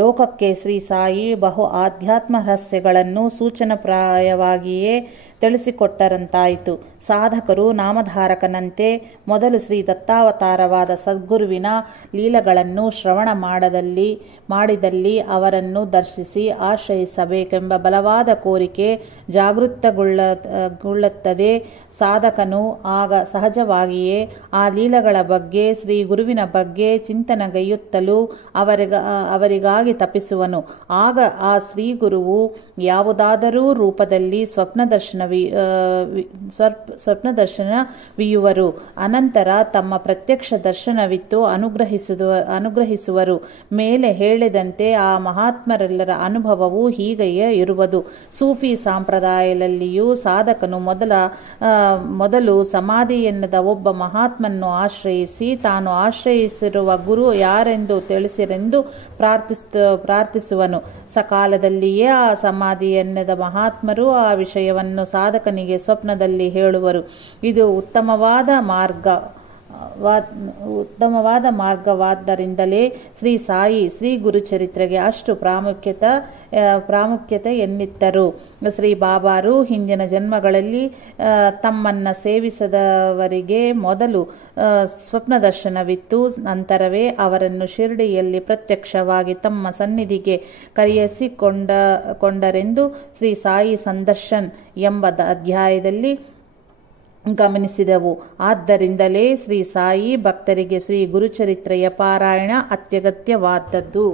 ಲೋಕಕ್ಕೆ ಶ್ರೀ ಸಾಯಿ ಬಹು ಆಧ್ಯಾತ್ಮ ರಹಸ್ಯಗಳನ್ನು ಸೂಚನಪ್ರಾಯವಾಗಿಯೇ ತಿಳಿಸಿಕೊಟ್ಟರಂತಾಯಿತು. ಸಾಧಕರು ನಾಮಧಾರಕನಂತೆ ಮೊದಲು ಶ್ರೀ ದತ್ತಾವತಾರವಾದ ಸದ್ಗುರುವಿನ ಲೀಲೆಗಳನ್ನು ಶ್ರವಣ ಮಾಡಿದಲ್ಲಿ ಅವರನ್ನು ದರ್ಶಿಸಿ ಆಶ್ರಯಿಸಬೇಕೆಂಬ ಬಲವಾದ ಕೋರಿಕೆ ಜಾಗೃತಗೊಳ್ಳುತ್ತದೆ. ಸಾಧಕನು ಆಗ ಸಹಜವಾಗಿಯೇ ಆ ಲೀಲೆಗಳ ಬಗ್ಗೆ ಶ್ರೀ ಗುರುವಿನ ಬಗ್ಗೆ ಚಿಂತನೆಗೈಯುತ್ತಲೂ ಅವರಿಗಾಗಿ ತಪಿಸುವನು. ಆಗ ಆ ಶ್ರೀ ಗುರುವು ಯಾವುದಾದರೂ ರೂಪದಲ್ಲಿ ಸ್ವಪ್ನದರ್ಶನವಿಯುವರು. ಅನಂತರ ತಮ್ಮ ಪ್ರತ್ಯಕ್ಷ ದರ್ಶನವಿತ್ತು ಅನುಗ್ರಹಿಸುವರು. ಮೇಲೆ ಹೇಳಿದಂತೆ ಆ ಮಹಾತ್ಮರೆಲ್ಲರ ಅನುಭವವು ಹೀಗೆಯೇ ಇರುವುದು. ಸೂಫಿ ಸಂಪ್ರದಾಯದಲ್ಲಿಯೂ ಸಾಧಕನು ಮೊದಲು ಸಮಾಧಿ ಎನ್ನದ ಒಬ್ಬ ಮಹಾತ್ಮನ್ನು ಆಶ್ರಯಿಸಿ ತಾನು ಆಶ್ರಯಿಸಿರುವ ಗುರು ಯಾರೆಂದು ತಿಳಿಸಿರೆಂದು ಪ್ರಾರ್ಥಿಸುವನು. ಸಕಾಲದಲ್ಲಿಯೇ ಆ ಸಮಾಧಿ ಎನ್ನದ ಮಹಾತ್ಮರು ಆ ವಿಷಯವನ್ನು ಸಾಧಕನಿಗೆ ಸ್ವಪ್ನದಲ್ಲಿ ಹೇಳುವರು. ಇದು ಉತ್ತಮವಾದ ಮಾರ್ಗವಾದ್ದರಿಂದಲೇ ಶ್ರೀ ಸಾಯಿ ಶ್ರೀ ಗುರುಚರಿತ್ರೆಗೆ ಅಷ್ಟು ಪ್ರಾಮುಖ್ಯತೆಯನ್ನಿತ್ತರು. ಶ್ರೀ ಬಾಬಾರು ಹಿಂದಿನ ಜನ್ಮಗಳಲ್ಲಿ ತಮ್ಮನ್ನು ಸೇವಿಸದವರಿಗೆ ಮೊದಲು ಸ್ವಪ್ನದರ್ಶನವಿತ್ತು. ನಂತರವೇ ಅವರನ್ನು ಶಿರ್ಡಿಯಲ್ಲಿ ಪ್ರತ್ಯಕ್ಷವಾಗಿ ತಮ್ಮ ಸನ್ನಿಧಿಗೆ ಕರೆಯಿಸಿಕೊಂಡರೆಂದು ಶ್ರೀ ಸಾಯಿ ಸಂದರ್ಶನ್ ಎಂಬ ಅಧ್ಯಾಯದಲ್ಲಿ ಗಮನಿಸಿದೆವು. ಆದ್ದರಿಂದಲೇ ಶ್ರೀ ಸಾಯಿ ಭಕ್ತರಿಗೆ ಶ್ರೀ ಗುರುಚರಿತ್ರೆಯ ಪಾರಾಯಣ ಅತ್ಯಗತ್ಯವಾದದ್ದು.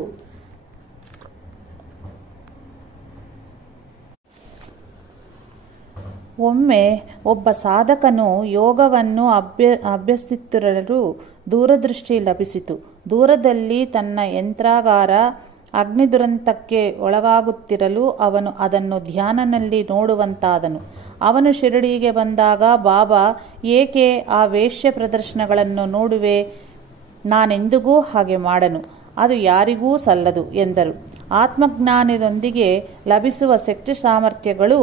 ಒಮ್ಮೆ ಒಬ್ಬ ಸಾಧಕನು ಯೋಗವನ್ನು ಅಭ್ಯಸಿಸುತ್ತಿರಲು ದೂರದೃಷ್ಟಿ ಲಭಿಸಿತು. ದೂರದಲ್ಲಿ ತನ್ನ ಯಂತ್ರಾಗಾರ ಅಗ್ನಿದುರಂತಕ್ಕೆ ಒಳಗಾಗುತ್ತಿರಲು ಅವನು ಅದನ್ನು ಧ್ಯಾನದಲ್ಲಿ ನೋಡುವಂತಾದನು. ಅವನು ಶಿರಡಿಗೆ ಬಂದಾಗ ಬಾಬಾ, ಏಕೆ ಆ ವೇಶ್ಯ ಪ್ರದರ್ಶನಗಳನ್ನು ನೋಡುವೆ? ನಾನೆಂದಿಗೂ ಹಾಗೆ ಮಾಡನು, ಅದು ಯಾರಿಗೂ ಸಲ್ಲದು ಎಂದರು. ಆತ್ಮಜ್ಞಾನದೊಂದಿಗೆ ಲಭಿಸುವ ಶಕ್ತಿ ಸಾಮರ್ಥ್ಯಗಳು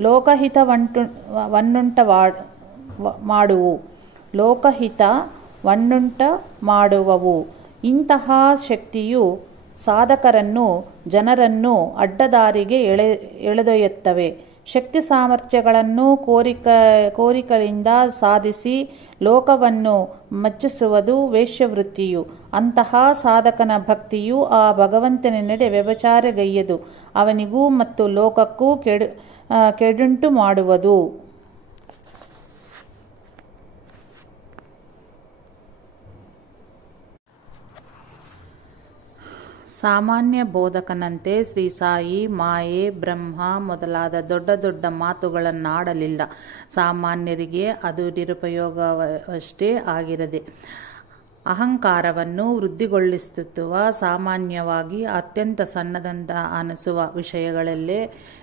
ಲೋಕಹಿತವನ್ನುಂಟು ಮಾಡುವು, ಲೋಕಹಿತವನ್ನುಂಟ ಮಾಡುವವು. ಇಂತಹ ಶಕ್ತಿಯು ಸಾಧಕರನ್ನು, ಜನರನ್ನು ಅಡ್ಡದಾರಿಗೆ ಎಳೆದೊಯ್ಯುತ್ತವೆ. ಶಕ್ತಿ ಸಾಮರ್ಥ್ಯಗಳನ್ನು ಕೋರಿಕೆಯಿಂದ ಸಾಧಿಸಿ ಲೋಕವನ್ನು ಮೆಚ್ಚಿಸುವುದು ವೇಶ್ಯವೃತ್ತಿಯು. ಅಂತಹ ಸಾಧಕನ ಭಕ್ತಿಯು ಆ ಭಗವಂತನೆಡೆ ವ್ಯಭಿಚಾರಗೈಯದು, ಅವನಿಗೂ ಮತ್ತು ಲೋಕಕ್ಕೂ ಕೆಡುಂಟು ಮಾಡುವುದು. ಸಾಮಾನ್ಯ ಬೋಧಕನಂತೆ ಶ್ರೀ ಸಾಯಿ ಮಾಯೆ, ಬ್ರಹ್ಮ ಮೊದಲಾದ ದೊಡ್ಡ ದೊಡ್ಡ ಮಾತುಗಳನ್ನಾಡಲಿಲ್ಲ. ಸಾಮಾನ್ಯರಿಗೆ ಅದು ನಿರುಪಯೋಗವಷ್ಟೇ ಆಗಿರದೆ ಅಹಂಕಾರವನ್ನು ವೃದ್ಧಿಗೊಳಿಸುವ, ಸಾಮಾನ್ಯವಾಗಿ ಅತ್ಯಂತ ಸಣ್ಣದಂತ ಅನಿಸುವ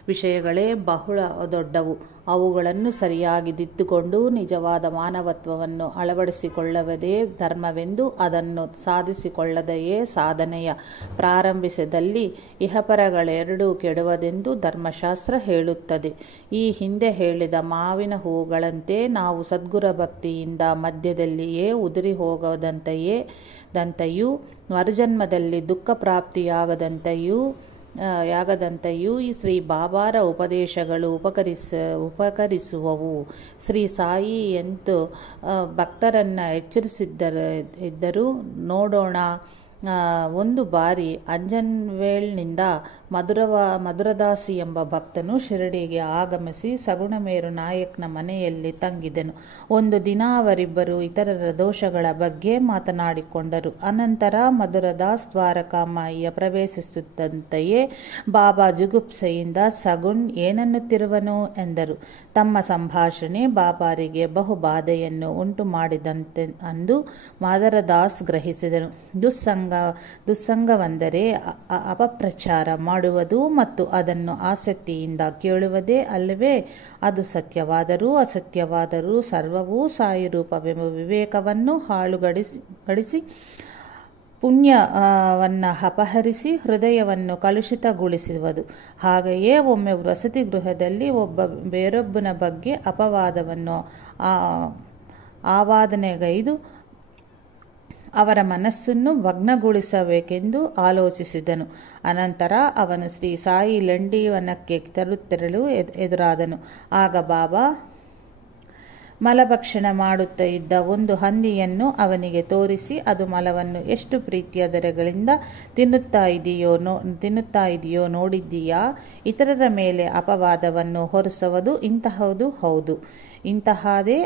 ವಿಷಯಗಳೇ ಬಹಳ ದೊಡ್ಡವು. ಅವುಗಳನ್ನು ಸರಿಯಾಗಿ ತಿದ್ದಿಕೊಂಡು ನಿಜವಾದ ಮಾನವತ್ವವನ್ನು ಅಳವಡಿಸಿಕೊಳ್ಳುವುದೇ ಧರ್ಮವೆಂದು, ಅದನ್ನು ಸಾಧಿಸಿಕೊಳ್ಳದೆಯೇ ಸಾಧನೆಯ ಪ್ರಾರಂಭಿಸಿದಲ್ಲಿ ಇಹಪರಗಳೆರಡೂ ಕೆಡುವುದೆಂದು ಧರ್ಮಶಾಸ್ತ್ರ ಹೇಳುತ್ತದೆ. ಈ ಹಿಂದೆ ಹೇಳಿದ ಮಾವಿನ ಹೂವುಗಳಂತೆ ನಾವು ಸದ್ಗುರು ಭಕ್ತಿಯಿಂದ ಮಧ್ಯದಲ್ಲಿಯೇ ಉದುರಿ ಹೋಗದಂತೆಯೂ ಮರುಜನ್ಮದಲ್ಲಿ ದುಃಖ ಪ್ರಾಪ್ತಿಯಾಗದಂತೆಯೂ ಈ ಶ್ರೀ ಬಾಬಾರ ಉಪದೇಶಗಳು ಉಪಕರಿಸುವವು. ಶ್ರೀ ಸಾಯಿ ಎಂತೂ ಭಕ್ತರನ್ನು ಎಚ್ಚರಿಸಿದ್ದರು. ನೋಡೋಣ. ಒಂದು ಬಾರಿ ಅಂಜನ್ವೇಲ್ನಿಂದ ಮಧುರದಾಸಿ ಎಂಬ ಭಕ್ತನು ಶಿರಡಿಗೆ ಆಗಮಿಸಿ ಸಗುಣಮೇರು ನಾಯಕ್ನ ಮನೆಯಲ್ಲಿ ತಂಗಿದನು. ಒಂದು ದಿನ ಅವರಿಬ್ಬರು ಇತರರ ದೋಷಗಳ ಬಗ್ಗೆ ಮಾತನಾಡಿಕೊಂಡರು. ಅನಂತರ ಮಧುರದಾಸ್ ದ್ವಾರಕಾಮಾಯಿಯ ಪ್ರವೇಶಿಸುತ್ತಂತೆಯೇ ಬಾಬಾ ಜುಗುಪ್ಸೆಯಿಂದ ಸಗುಣ್ ಏನನ್ನುತ್ತಿರುವನು ಎಂದರು. ತಮ್ಮ ಸಂಭಾಷಣೆ ಬಾಬಾರಿಗೆ ಬಹು ಬಾಧೆಯನ್ನು ಉಂಟು ಮಾಡಿದಂತೆ ಅಂದು ಮಧುರದಾಸ್ ಗ್ರಹಿಸಿದನು. ದುಸ್ಸಂಗವೆಂದರೆ ಅಪಪ್ರಚಾರ ಮಾಡುವುದು ಮತ್ತು ಅದನ್ನು ಆಸಕ್ತಿಯಿಂದ ಕೇಳುವುದೇ ಅಲ್ಲವೇ? ಅದು ಸತ್ಯವಾದರೂ ಅಸತ್ಯವಾದರೂ ಸರ್ವವೂ ಸಾಯಿರೂಪವೆಂಬ ವಿವೇಕವನ್ನು ಹಾಳುಗಡಿಸಿ ಪುಣ್ಯವನ್ನು ಅಪಹರಿಸಿ ಹೃದಯವನ್ನು ಕಲುಷಿತಗೊಳಿಸುವುದು. ಹಾಗೆಯೇ ಒಮ್ಮೆ ವಸತಿ ಗೃಹದಲ್ಲಿ ಬೇರೊಬ್ಬನ ಬಗ್ಗೆ ಅಪವಾದವನ್ನು ಆವಾದನೆಗೈದು ಅವರ ಮನಸ್ಸನ್ನು ಭಗ್ನಗೊಳಿಸಬೇಕೆಂದು ಆಲೋಚಿಸಿದನು. ಅನಂತರ ಅವನು ಶ್ರೀ ಸಾಯಿ ಲಂಡಿವನಕ್ಕೆ ತರುತ್ತಿರಲು ಎದುರಾದನು. ಆಗ ಬಾಬಾ ಮಲಭಕ್ಷಣ ಮಾಡುತ್ತಾ ಇದ್ದ ಒಂದು ಹಂದಿಯನ್ನು ಅವನಿಗೆ ತೋರಿಸಿ, ಅದು ಮಲವನ್ನು ಎಷ್ಟು ಪ್ರೀತಿಯ ದರೆಗಳಿಂದ ತಿನ್ನುತ್ತಾ ಇದೆಯೋ ನೋಡಿದ್ದೀಯಾ? ಇತರರ ಮೇಲೆ ಅಪವಾದವನ್ನು ಹೊರಿಸುವುದು ಇಂತಹದೇ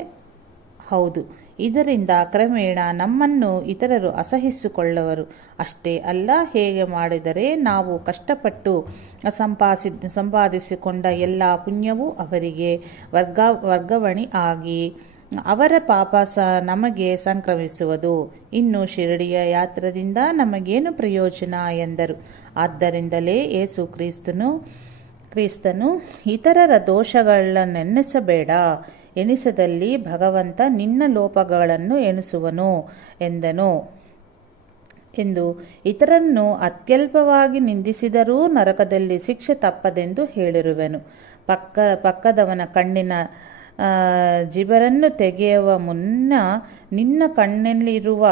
ಹೌದು. ಇದರಿಂದ ಕ್ರಮೇಣ ನಮ್ಮನ್ನು ಇತರರು ಅಸಹಿಸಿಕೊಳ್ಳುವರು. ಅಷ್ಟೇ ಅಲ್ಲ, ಹೇಗೆ ಮಾಡಿದರೆ ನಾವು ಕಷ್ಟಪಟ್ಟು ಸಂಪಾದಿಸಿಕೊಂಡ ಎಲ್ಲ ಪುಣ್ಯವೂ ಅವರಿಗೆ ವರ್ಗಾವಣೆ ಆಗಿ ಅವರ ಪಾಪ ನಮಗೆ ಸಂಕ್ರಮಿಸುವುದು. ಇನ್ನು ಶಿರಡಿಯ ಯಾತ್ರದಿಂದ ನಮಗೇನು ಪ್ರಯೋಜನ ಎಂದರು. ಆದ್ದರಿಂದಲೇ ಯೇಸು ಕ್ರಿಸ್ತನು ಇತರರ ದೋಷಗಳನ್ನೆಣಿಸಬೇಡ, ಎಣಿಸದಲ್ಲಿ ಭಗವಂತ ನಿನ್ನ ಲೋಪಗಳನ್ನು ಎಣಿಸುವನು ಎಂದನು. ಎಂದು ಇತರನ್ನು ಅತ್ಯಲ್ಪವಾಗಿ ನಿಂದಿಸಿದರೂ ನರಕದಲ್ಲಿ ಶಿಕ್ಷೆ ತಪ್ಪದೆಂದು ಹೇಳಿರುವೆನು. ಪಕ್ಕದವನ ಕಣ್ಣಿನ ಜಿಬರನ್ನು ತೆಗೆಯುವ ಮುನ್ನ ನಿನ್ನ ಕಣ್ಣಲ್ಲಿರುವ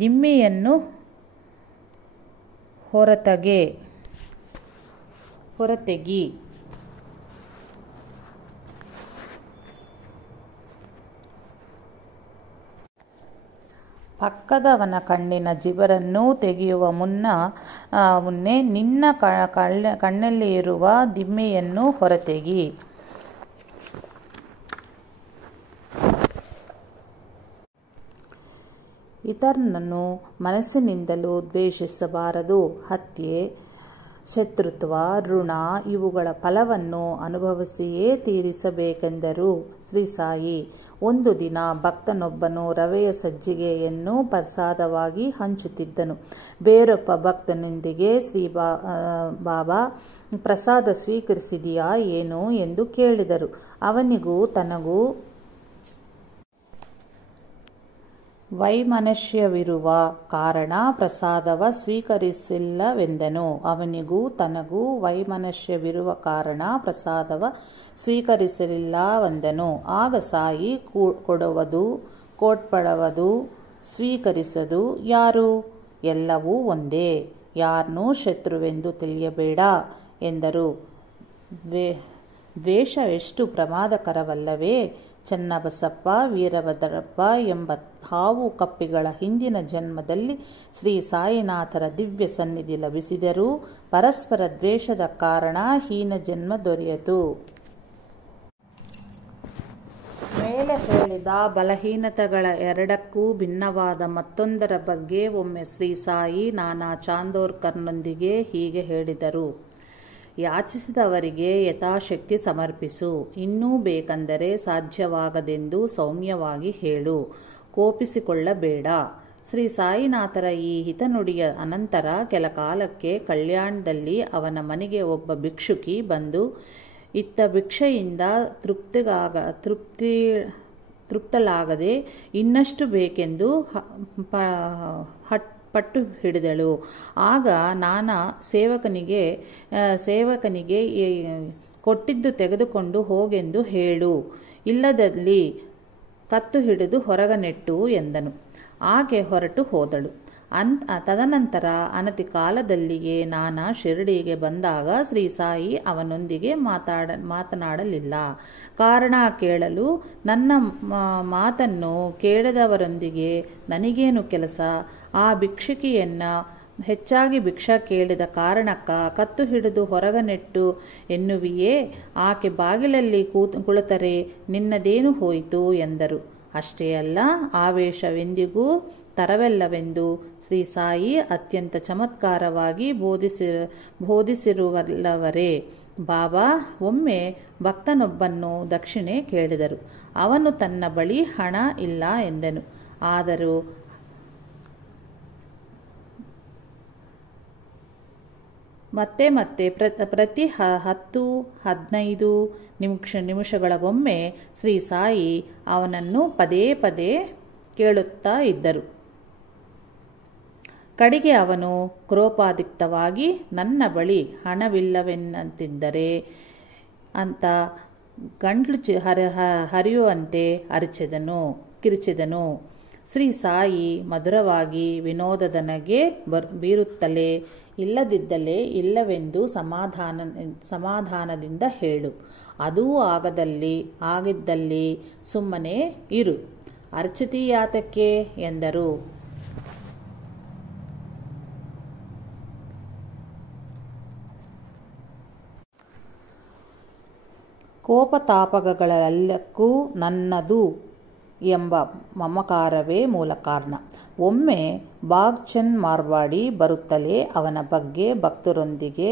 ದಿಮ್ಮಿಯನ್ನು ಹೊರತೆಗಿ. ಪಕ್ಕದವನ ಕಣ್ಣಿನ ಜಿಬರನ್ನು ತೆಗೆಯುವ ಮುನ್ನೆ ನಿನ್ನ ಕಣ್ಣಲ್ಲಿರುವ ದಿಮ್ಮೆಯನ್ನು ಹೊರತೆಗಿ. ಇತರನನ್ನು ಮನಸ್ಸಿನಿಂದಲೂ ದ್ವೇಷಿಸಬಾರದು. ಹತ್ಯೆ, ಶತ್ರುತ್ವ, ಋಣ ಇವುಗಳ ಫಲವನ್ನು ಅನುಭವಿಸಿಯೇ ತೀರಿಸಬೇಕೆಂದರು ಶ್ರೀ ಸಾಯಿ. ಒಂದು ದಿನ ಭಕ್ತನೊಬ್ಬನು ರವೆಯ ಸಜ್ಜಿಗೆಯನ್ನು ಪ್ರಸಾದವಾಗಿ ಹಂಚುತ್ತಿದ್ದನು. ಬೇರೊಬ್ಬ ಭಕ್ತನೊಂದಿಗೆ ಶ್ರೀ ಬಾಬಾ ಪ್ರಸಾದ ಸ್ವೀಕರಿಸಿದೆಯಾ ಏನು ಎಂದು ಕೇಳಿದರು. ಅವನಿಗೂ ತನಗೂ ವೈಮನಸ್ಯವಿರುವ ಕಾರಣ ಪ್ರಸಾದವ ಸ್ವೀಕರಿಸಿಲ್ಲವೆಂದನು. ಅವನಿಗೂ ತನಗೂ ವೈಮನಸ್ಯವಿರುವ ಕಾರಣ ಪ್ರಸಾದವ ಸ್ವೀಕರಿಸಲಿಲ್ಲವೆಂದನು. ಆಗ ಸಾಯಿ ಕೊಡುವುದು, ಕೋಟ್ಪಡುವುದು, ಸ್ವೀಕರಿಸದು ಯಾರು? ಎಲ್ಲವೂ ಒಂದೇ. ಯಾರನ್ನೂ ಶತ್ರುವೆಂದು ತಿಳಿಯಬೇಡ ಎಂದರು. ದ್ವೇಷವೆಷ್ಟು ಪ್ರಮಾದಕರವಲ್ಲವೇ? ಚನ್ನಬಸಪ್ಪ, ವೀರಭದ್ರಪ್ಪ ಎಂಬ ಹಾವು ಕಪ್ಪಿಗಳ ಹಿಂದಿನ ಜನ್ಮದಲ್ಲಿ ಶ್ರೀ ಸಾಯಿನಾಥರ ದಿವ್ಯ ಸನ್ನಿಧಿ ಲಭಿಸಿದರೂ ಪರಸ್ಪರ ದ್ವೇಷದ ಕಾರಣ ಹೀನ ಜನ್ಮ ದೊರೆಯಿತು. ಮೇಲೆ ಹೇಳಿದ ಬಲಹೀನತೆಗಳ ಎರಡಕ್ಕೂ ಭಿನ್ನವಾದ ಮತ್ತೊಂದರ ಬಗ್ಗೆ ಒಮ್ಮೆ ಶ್ರೀ ಸಾಯಿ ನಾನಾ ಚಾಂದೋರ್ಕರ್ನೊಂದಿಗೆ ಹೀಗೆ ಹೇಳಿದರು. ಯಾಚಿಸಿದವರಿಗೆ ಯಥಾಶಕ್ತಿ ಸಮರ್ಪಿಸು. ಇನ್ನೂ ಬೇಕೆಂದರೆ ಸಾಧ್ಯವಾಗದೆಂದು ಸೌಮ್ಯವಾಗಿ ಹೇಳು. ಕೋಪಿಸಿಕೊಳ್ಳಬೇಡ. ಶ್ರೀ ಸಾಯಿನಾಥರ ಈ ಹಿತನುಡಿಯ ಅನಂತರ ಕೆಲ ಕಾಲಕ್ಕೆ ಕಲ್ಯಾಣದಲ್ಲಿ ಅವನ ಮನೆಗೆ ಒಬ್ಬ ಭಿಕ್ಷುಕಿ ಬಂದು ಇತ್ತ ಭಿಕ್ಷೆಯಿಂದ ತೃಪ್ತಳಾಗದೆ ಇನ್ನಷ್ಟು ಬೇಕೆಂದು ಪಟ್ಟು ಹಿಡಿದಳು. ಆಗ ನಾನಾ ಸೇವಕನಿಗೆ ಕೊಟ್ಟಿದ್ದು ತೆಗೆದುಕೊಂಡು ಹೋಗೆಂದು ಹೇಳು, ಇಲ್ಲದಲ್ಲಿ ಕತ್ತು ಹಿಡಿದು ಹೊರಗನೆಟ್ಟು ಎಂದನು. ಆಕೆ ಹೊರಟು ಹೋದಳು. ತದನಂತರ ಅನತಿ ಕಾಲದಲ್ಲಿಯೇ ನಾನಾ ಶಿರಡಿಗೆ ಬಂದಾಗ ಶ್ರೀ ಸಾಯಿ ಅವನೊಂದಿಗೆ ಮಾತನಾಡಲಿಲ್ಲ. ಕಾರಣ ಕೇಳಲು, ನನ್ನ ಮಾತನ್ನು ಕೇಳದವರೊಂದಿಗೆ ನನಗೇನು ಕೆಲಸ? ಆ ಭಿಕ್ಷುಕಿಯನ್ನ ಹೆಚ್ಚಾಗಿ ಭಿಕ್ಷಾ ಕೇಳಿದ ಕಾರಣಕ್ಕ ಕತ್ತು ಹಿಡಿದು ಹೊರಗನೆಟ್ಟು ಎನ್ನುವಿಯೇ? ಆಕೆ ಬಾಗಿಲಲ್ಲಿ ಕುಳಿತರೆ ನಿನ್ನದೇನು ಹೋಯಿತು ಎಂದರು. ಅಷ್ಟೇ ಅಲ್ಲ, ಆವೇಶವೆಂದಿಗೂ ತರವಲ್ಲವೆಂದು ಶ್ರೀ ಸಾಯಿ ಅತ್ಯಂತ ಚಮತ್ಕಾರವಾಗಿ ಬೋಧಿಸಿರುವಲ್ಲವರೇ. ಬಾಬಾ ಒಮ್ಮೆ ಭಕ್ತನೊಬ್ಬನ್ನು ದಕ್ಷಿಣೆ ಕೇಳಿದರು. ಅವನು ತನ್ನ ಬಳಿ ಹಣ ಇಲ್ಲ ಎಂದನು. ಆದರೂ ಮತ್ತೆ ಪ್ರತಿ 10-15 ನಿಮಿಷಗಳಿಗೊಮ್ಮೆ ಶ್ರೀ ಸಾಯಿ ಅವನನ್ನು ಪದೇ ಪದೇ ಕೇಳುತ್ತಾ ಇದ್ದರು. ಕಡೆಗೆ ಅವನು ಕ್ರೋಪಾದಿಕ್ತವಾಗಿ ನನ್ನ ಬಳಿ ಹಣವಿಲ್ಲವೆನ್ನಂತಿದ್ದರೆ ಅಂತ ಗಂಟ್ಲು ಹರಿಯುವಂತೆ ಕಿರಿಚಿದನು. ಶ್ರೀ ಸಾಯಿ ಮಧುರವಾಗಿ ವಿನೋದದನಗೆ ಬೀರುತ್ತಲೇ, ಇಲ್ಲದಿದ್ದಲೇ ಇಲ್ಲವೆಂದು ಸಮಾಧಾನದಿಂದ ಹೇಳು. ಅದೂ ಆಗಿದ್ದಲ್ಲಿ ಸುಮ್ಮನೆ ಇರು. ಅರ್ಚಿತೀಯಾತಕ್ಕೆ ಎಂದರು. ಕೋಪತಾಪಗಳೆಲ್ಲಕ್ಕೂ ನನ್ನದು ಎಂಬ ಮಮಕಾರವೇ ಮೂಲ ಕಾರಣ. ಒಮ್ಮೆ ಬಾಗ್ಚಂದ್ ಮಾರ್ವಾಡಿ ಬರುತ್ತಲೇ ಅವನ ಬಗ್ಗೆ ಭಕ್ತರೊಂದಿಗೆ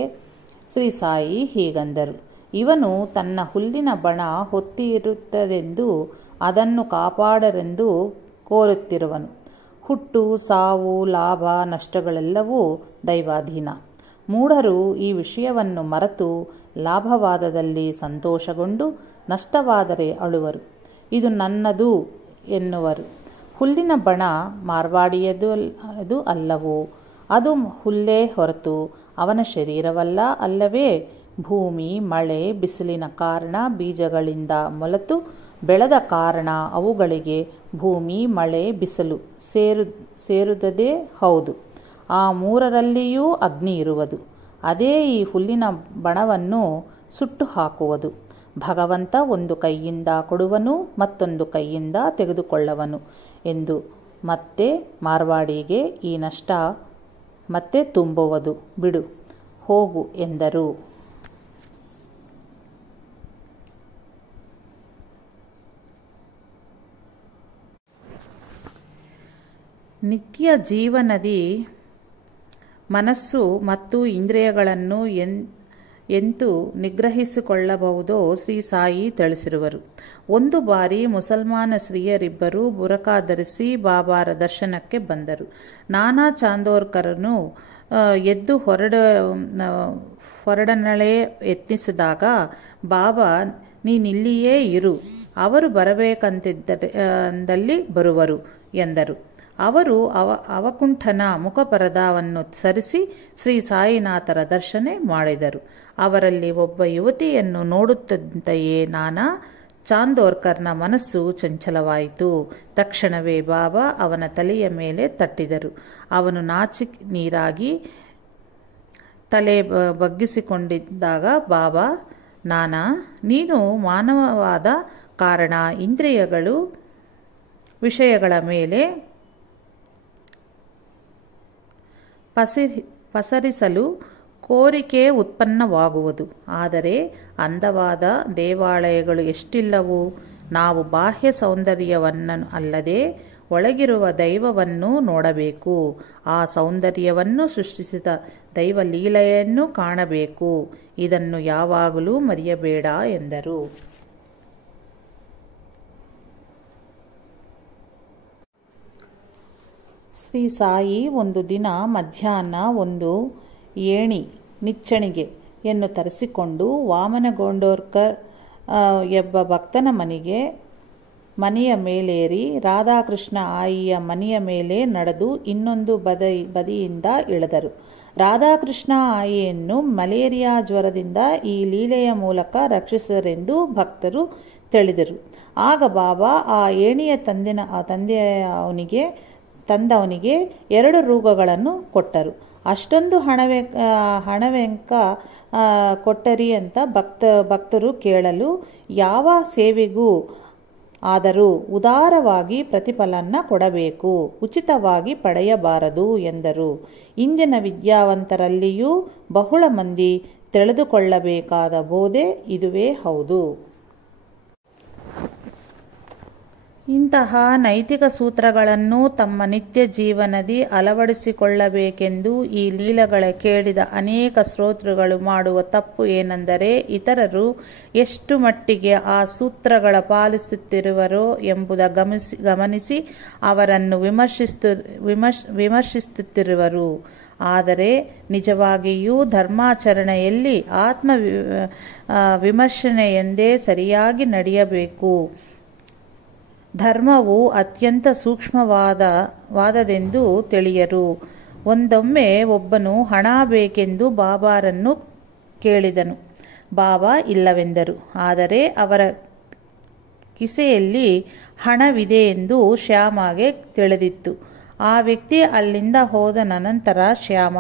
ಶ್ರೀ ಸಾಯಿ ಹೀಗಂದರು. ಇವನು ತನ್ನ ಹುಲ್ಲಿನ ಬಣ ಹೊತ್ತಿರುತ್ತದೆಂದು ಅದನ್ನು ಕಾಪಾಡರೆಂದು ಕೋರುತ್ತಿರುವನು. ಹುಟ್ಟು, ಸಾವು, ಲಾಭ, ನಷ್ಟಗಳೆಲ್ಲವೂ ದೈವಾಧೀನ. ಮೂಢರು ಈ ವಿಷಯವನ್ನು ಮರೆತು ಲಾಭವಾದದಲ್ಲಿ ಸಂತೋಷಗೊಂಡು ನಷ್ಟವಾದರೆ ಅಳುವರು. ಇದು ನನ್ನದು ಎನ್ನುವರು. ಹುಲ್ಲಿನ ಬಣ ಮಾರ್ವಾಡಿಯದು ಅಲ್ಲವೋ? ಅದು ಹುಲ್ಲೇ ಹೊರತು ಅವನ ಶರೀರವಲ್ಲ ಅಲ್ಲವೇ? ಭೂಮಿ, ಮಳೆ, ಬಿಸಿಲಿನ ಕಾರಣ ಬೀಜಗಳಿಂದ ಮೊಲತು ಬೆಳೆದ ಕಾರಣ ಅವುಗಳಿಗೆ ಭೂಮಿ, ಮಳೆ, ಬಿಸಿಲು ಸೇರುವುದೇ ಹೌದು. ಆ ಮೂರರಲ್ಲಿಯೂ ಅಗ್ನಿ ಇರುವುದು. ಅದೇ ಈ ಹುಲ್ಲಿನ ಬಣವನ್ನು ಸುಟ್ಟು ಹಾಕುವುದು. ಭಗವಂತ ಒಂದು ಕೈಯಿಂದ ಕೊಡುವನು, ಮತ್ತೊಂದು ಕೈಯಿಂದ ತೆಗೆದುಕೊಳ್ಳುವನು ಎಂದು ಮತ್ತೆ ಮಾರ್ವಾಡಿಗೆ ಈ ನಷ್ಟ ಮತ್ತೆ ತುಂಬುವುದು ಬಿಡು, ಹೋಗು ಎಂದರು. ನಿತ್ಯ ಜೀವನದಿ ಮನಸ್ಸು ಮತ್ತು ಇಂದ್ರಿಯಗಳನ್ನು ಎಂತು ನಿಗ್ರಹಿಸಿಕೊಳ್ಳಬಹುದೋ ಶ್ರೀ ಸಾಯಿ ತಿಳಿಸಿರುವರು. ಒಂದು ಬಾರಿ ಮುಸಲ್ಮಾನ ಸ್ತ್ರೀಯರಿಬ್ಬರು ಬುರಕಾ ಧರಿಸಿ ಬಾಬಾರ ದರ್ಶನಕ್ಕೆ ಬಂದರು. ನಾನಾ ಚಾಂದೋರ್ಕರನು ಎದ್ದು ಹೊರಡನಳೆ ಯತ್ನಿಸಿದಾಗ ಬಾಬಾ, ನೀನಿಲ್ಲಿಯೇ ಇರು, ಅವರು ಬರಬೇಕಂತಿದ್ದಲ್ಲಿ ಬರುವರು ಎಂದರು. ಅವರು ಅವಕುಂಠನ ಮುಖಪರದವನ್ನು ಸರಿಸಿ ಶ್ರೀ ಸಾಯಿನಾಥರ ದರ್ಶನ ಮಾಡಿದರು. ಅವರಲ್ಲಿ ಒಬ್ಬ ಯುವತಿಯನ್ನು ನೋಡುತ್ತಂತೆಯೇ ನಾನಾ ಚಾಂದೋರ್ಕರ್ನ ಮನಸ್ಸು ಚಂಚಲವಾಯಿತು. ತಕ್ಷಣವೇ ಬಾಬಾ ಅವನ ತಲೆಯ ಮೇಲೆ ತಟ್ಟಿದರು. ಅವನು ನಾಚಿ ನೀರಾಗಿ ತಲೆ ಬಗ್ಗಿಸಿಕೊಂಡಿದ್ದಾಗ ಬಾಬಾ, ನಾನಾ, ನೀನು ಮಾನವವಾದ ಕಾರಣ ಇಂದ್ರಿಯಗಳು ವಿಷಯಗಳ ಮೇಲೆ ಪಸರಿಸಲು ಕೋರಿಕೆ ಉತ್ಪನ್ನವಾಗುವುದು. ಆದರೆ ಅಂದವಾದ ದೇವಾಲಯಗಳು ಎಷ್ಟಿಲ್ಲವು. ನಾವು ಬಾಹ್ಯ ಸೌಂದರ್ಯವನ್ನು ಅಲ್ಲದೆ ಒಳಗಿರುವ ದೈವವನ್ನು ನೋಡಬೇಕು. ಆ ಸೌಂದರ್ಯವನ್ನು ಸೃಷ್ಟಿಸಿದ ದೈವಲೀಲೆಯನ್ನು ಕಾಣಬೇಕು. ಇದನ್ನು ಯಾವಾಗಲೂ ಮರೆಯಬೇಡ ಎಂದರು. ಶ್ರೀ ಸಾಯಿ ಒಂದು ದಿನ ಮಧ್ಯಾಹ್ನ ಒಂದು ಏಣಿ ನಿಚ್ಚಣಿಗೆಯನ್ನು ತರಿಸಿಕೊಂಡು ವಾಮನ ಗೋಂಡೋರ್ಕರ್ ಎಂಬ ಭಕ್ತನ ಮನೆಯ ಮೇಲೇರಿ ರಾಧಾಕೃಷ್ಣ ಆಯಿಯ ಮನೆಯ ಮೇಲೆ ನಡೆದು ಇನ್ನೊಂದು ಬದಿಯಿಂದ ಇಳಿದರು. ರಾಧಾಕೃಷ್ಣ ಆಯಿಯನ್ನು ಮಲೇರಿಯಾ ಜ್ವರದಿಂದ ಈ ಲೀಲೆಯ ಮೂಲಕ ರಕ್ಷಿಸಿದರೆಂದು ಭಕ್ತರು ತಿಳಿದರು. ಆಗ ಬಾಬಾ ಆ ಏಣಿಯ ತಂದವನಿಗೆ 2 ರೂಗಗಳನ್ನು ಕೊಟ್ಟರು. ಅಷ್ಟೊಂದು ಹಣವೆಂಕ ಕೊಟ್ಟರಿ ಅಂತ ಭಕ್ತರು ಕೇಳಲು, ಯಾವ ಸೇವೆಗೂ ಆದರೂ ಉದಾರವಾಗಿ ಪ್ರತಿಫಲನ ಕೊಡಬೇಕು, ಉಚಿತವಾಗಿ ಪಡೆಯಬಾರದು ಎಂದರು. ಇಂದಿನ ವಿದ್ಯಾವಂತರಲ್ಲಿಯೂ ಬಹಳ ಮಂದಿ ತಿಳಿದುಕೊಳ್ಳಬೇಕಾದ ಬೋಧೆ ಇದುವೇ ಹೌದು. ಇಂತಹ ನೈತಿಕ ಸೂತ್ರಗಳನ್ನು ತಮ್ಮ ನಿತ್ಯ ಜೀವನದಿ ಅಳವಡಿಸಿಕೊಳ್ಳಬೇಕೆಂದು ಈ ಲೀಲೆಗಳ ಕೇಳಿದ ಅನೇಕ ಶ್ರೋತೃಗಳು ಮಾಡುವ ತಪ್ಪು ಏನೆಂದರೆ, ಇತರರು ಎಷ್ಟು ಮಟ್ಟಿಗೆ ಆ ಸೂತ್ರಗಳ ಪಾಲಿಸುತ್ತಿರುವರೋ ಎಂಬುದ ಗಮನಿಸಿ ಅವರನ್ನು ವಿಮರ್ಶಿಸುತ್ತಿರುವರು. ಆದರೆ ನಿಜವಾಗಿಯೂ ಧರ್ಮಾಚರಣೆಯಲ್ಲಿ ಆತ್ಮ ವಿಮರ್ಶನೆಯೆಂದೇ ಸರಿಯಾಗಿ ನಡೆಯಬೇಕು. ಧರ್ಮವು ಅತ್ಯಂತ ಸೂಕ್ಷ್ಮವಾದದೆಂದು ತಿಳಿಯರು. ಒಂದೊಮ್ಮೆ ಒಬ್ಬನು ಹಣ ಬೇಕೆಂದು ಬಾಬಾರನ್ನು ಕೇಳಿದನು. ಬಾಬಾ ಇಲ್ಲವೆಂದರು. ಆದರೆ ಅವರ ಕಿಸೆಯಲ್ಲಿ ಹಣವಿದೆ ಎಂದು ಶ್ಯಾಮಗೆ ತಿಳಿದಿತ್ತು. ಆ ವ್ಯಕ್ತಿ ಅಲ್ಲಿಂದ ಹೋದ ನಂತರ ಶ್ಯಾಮ,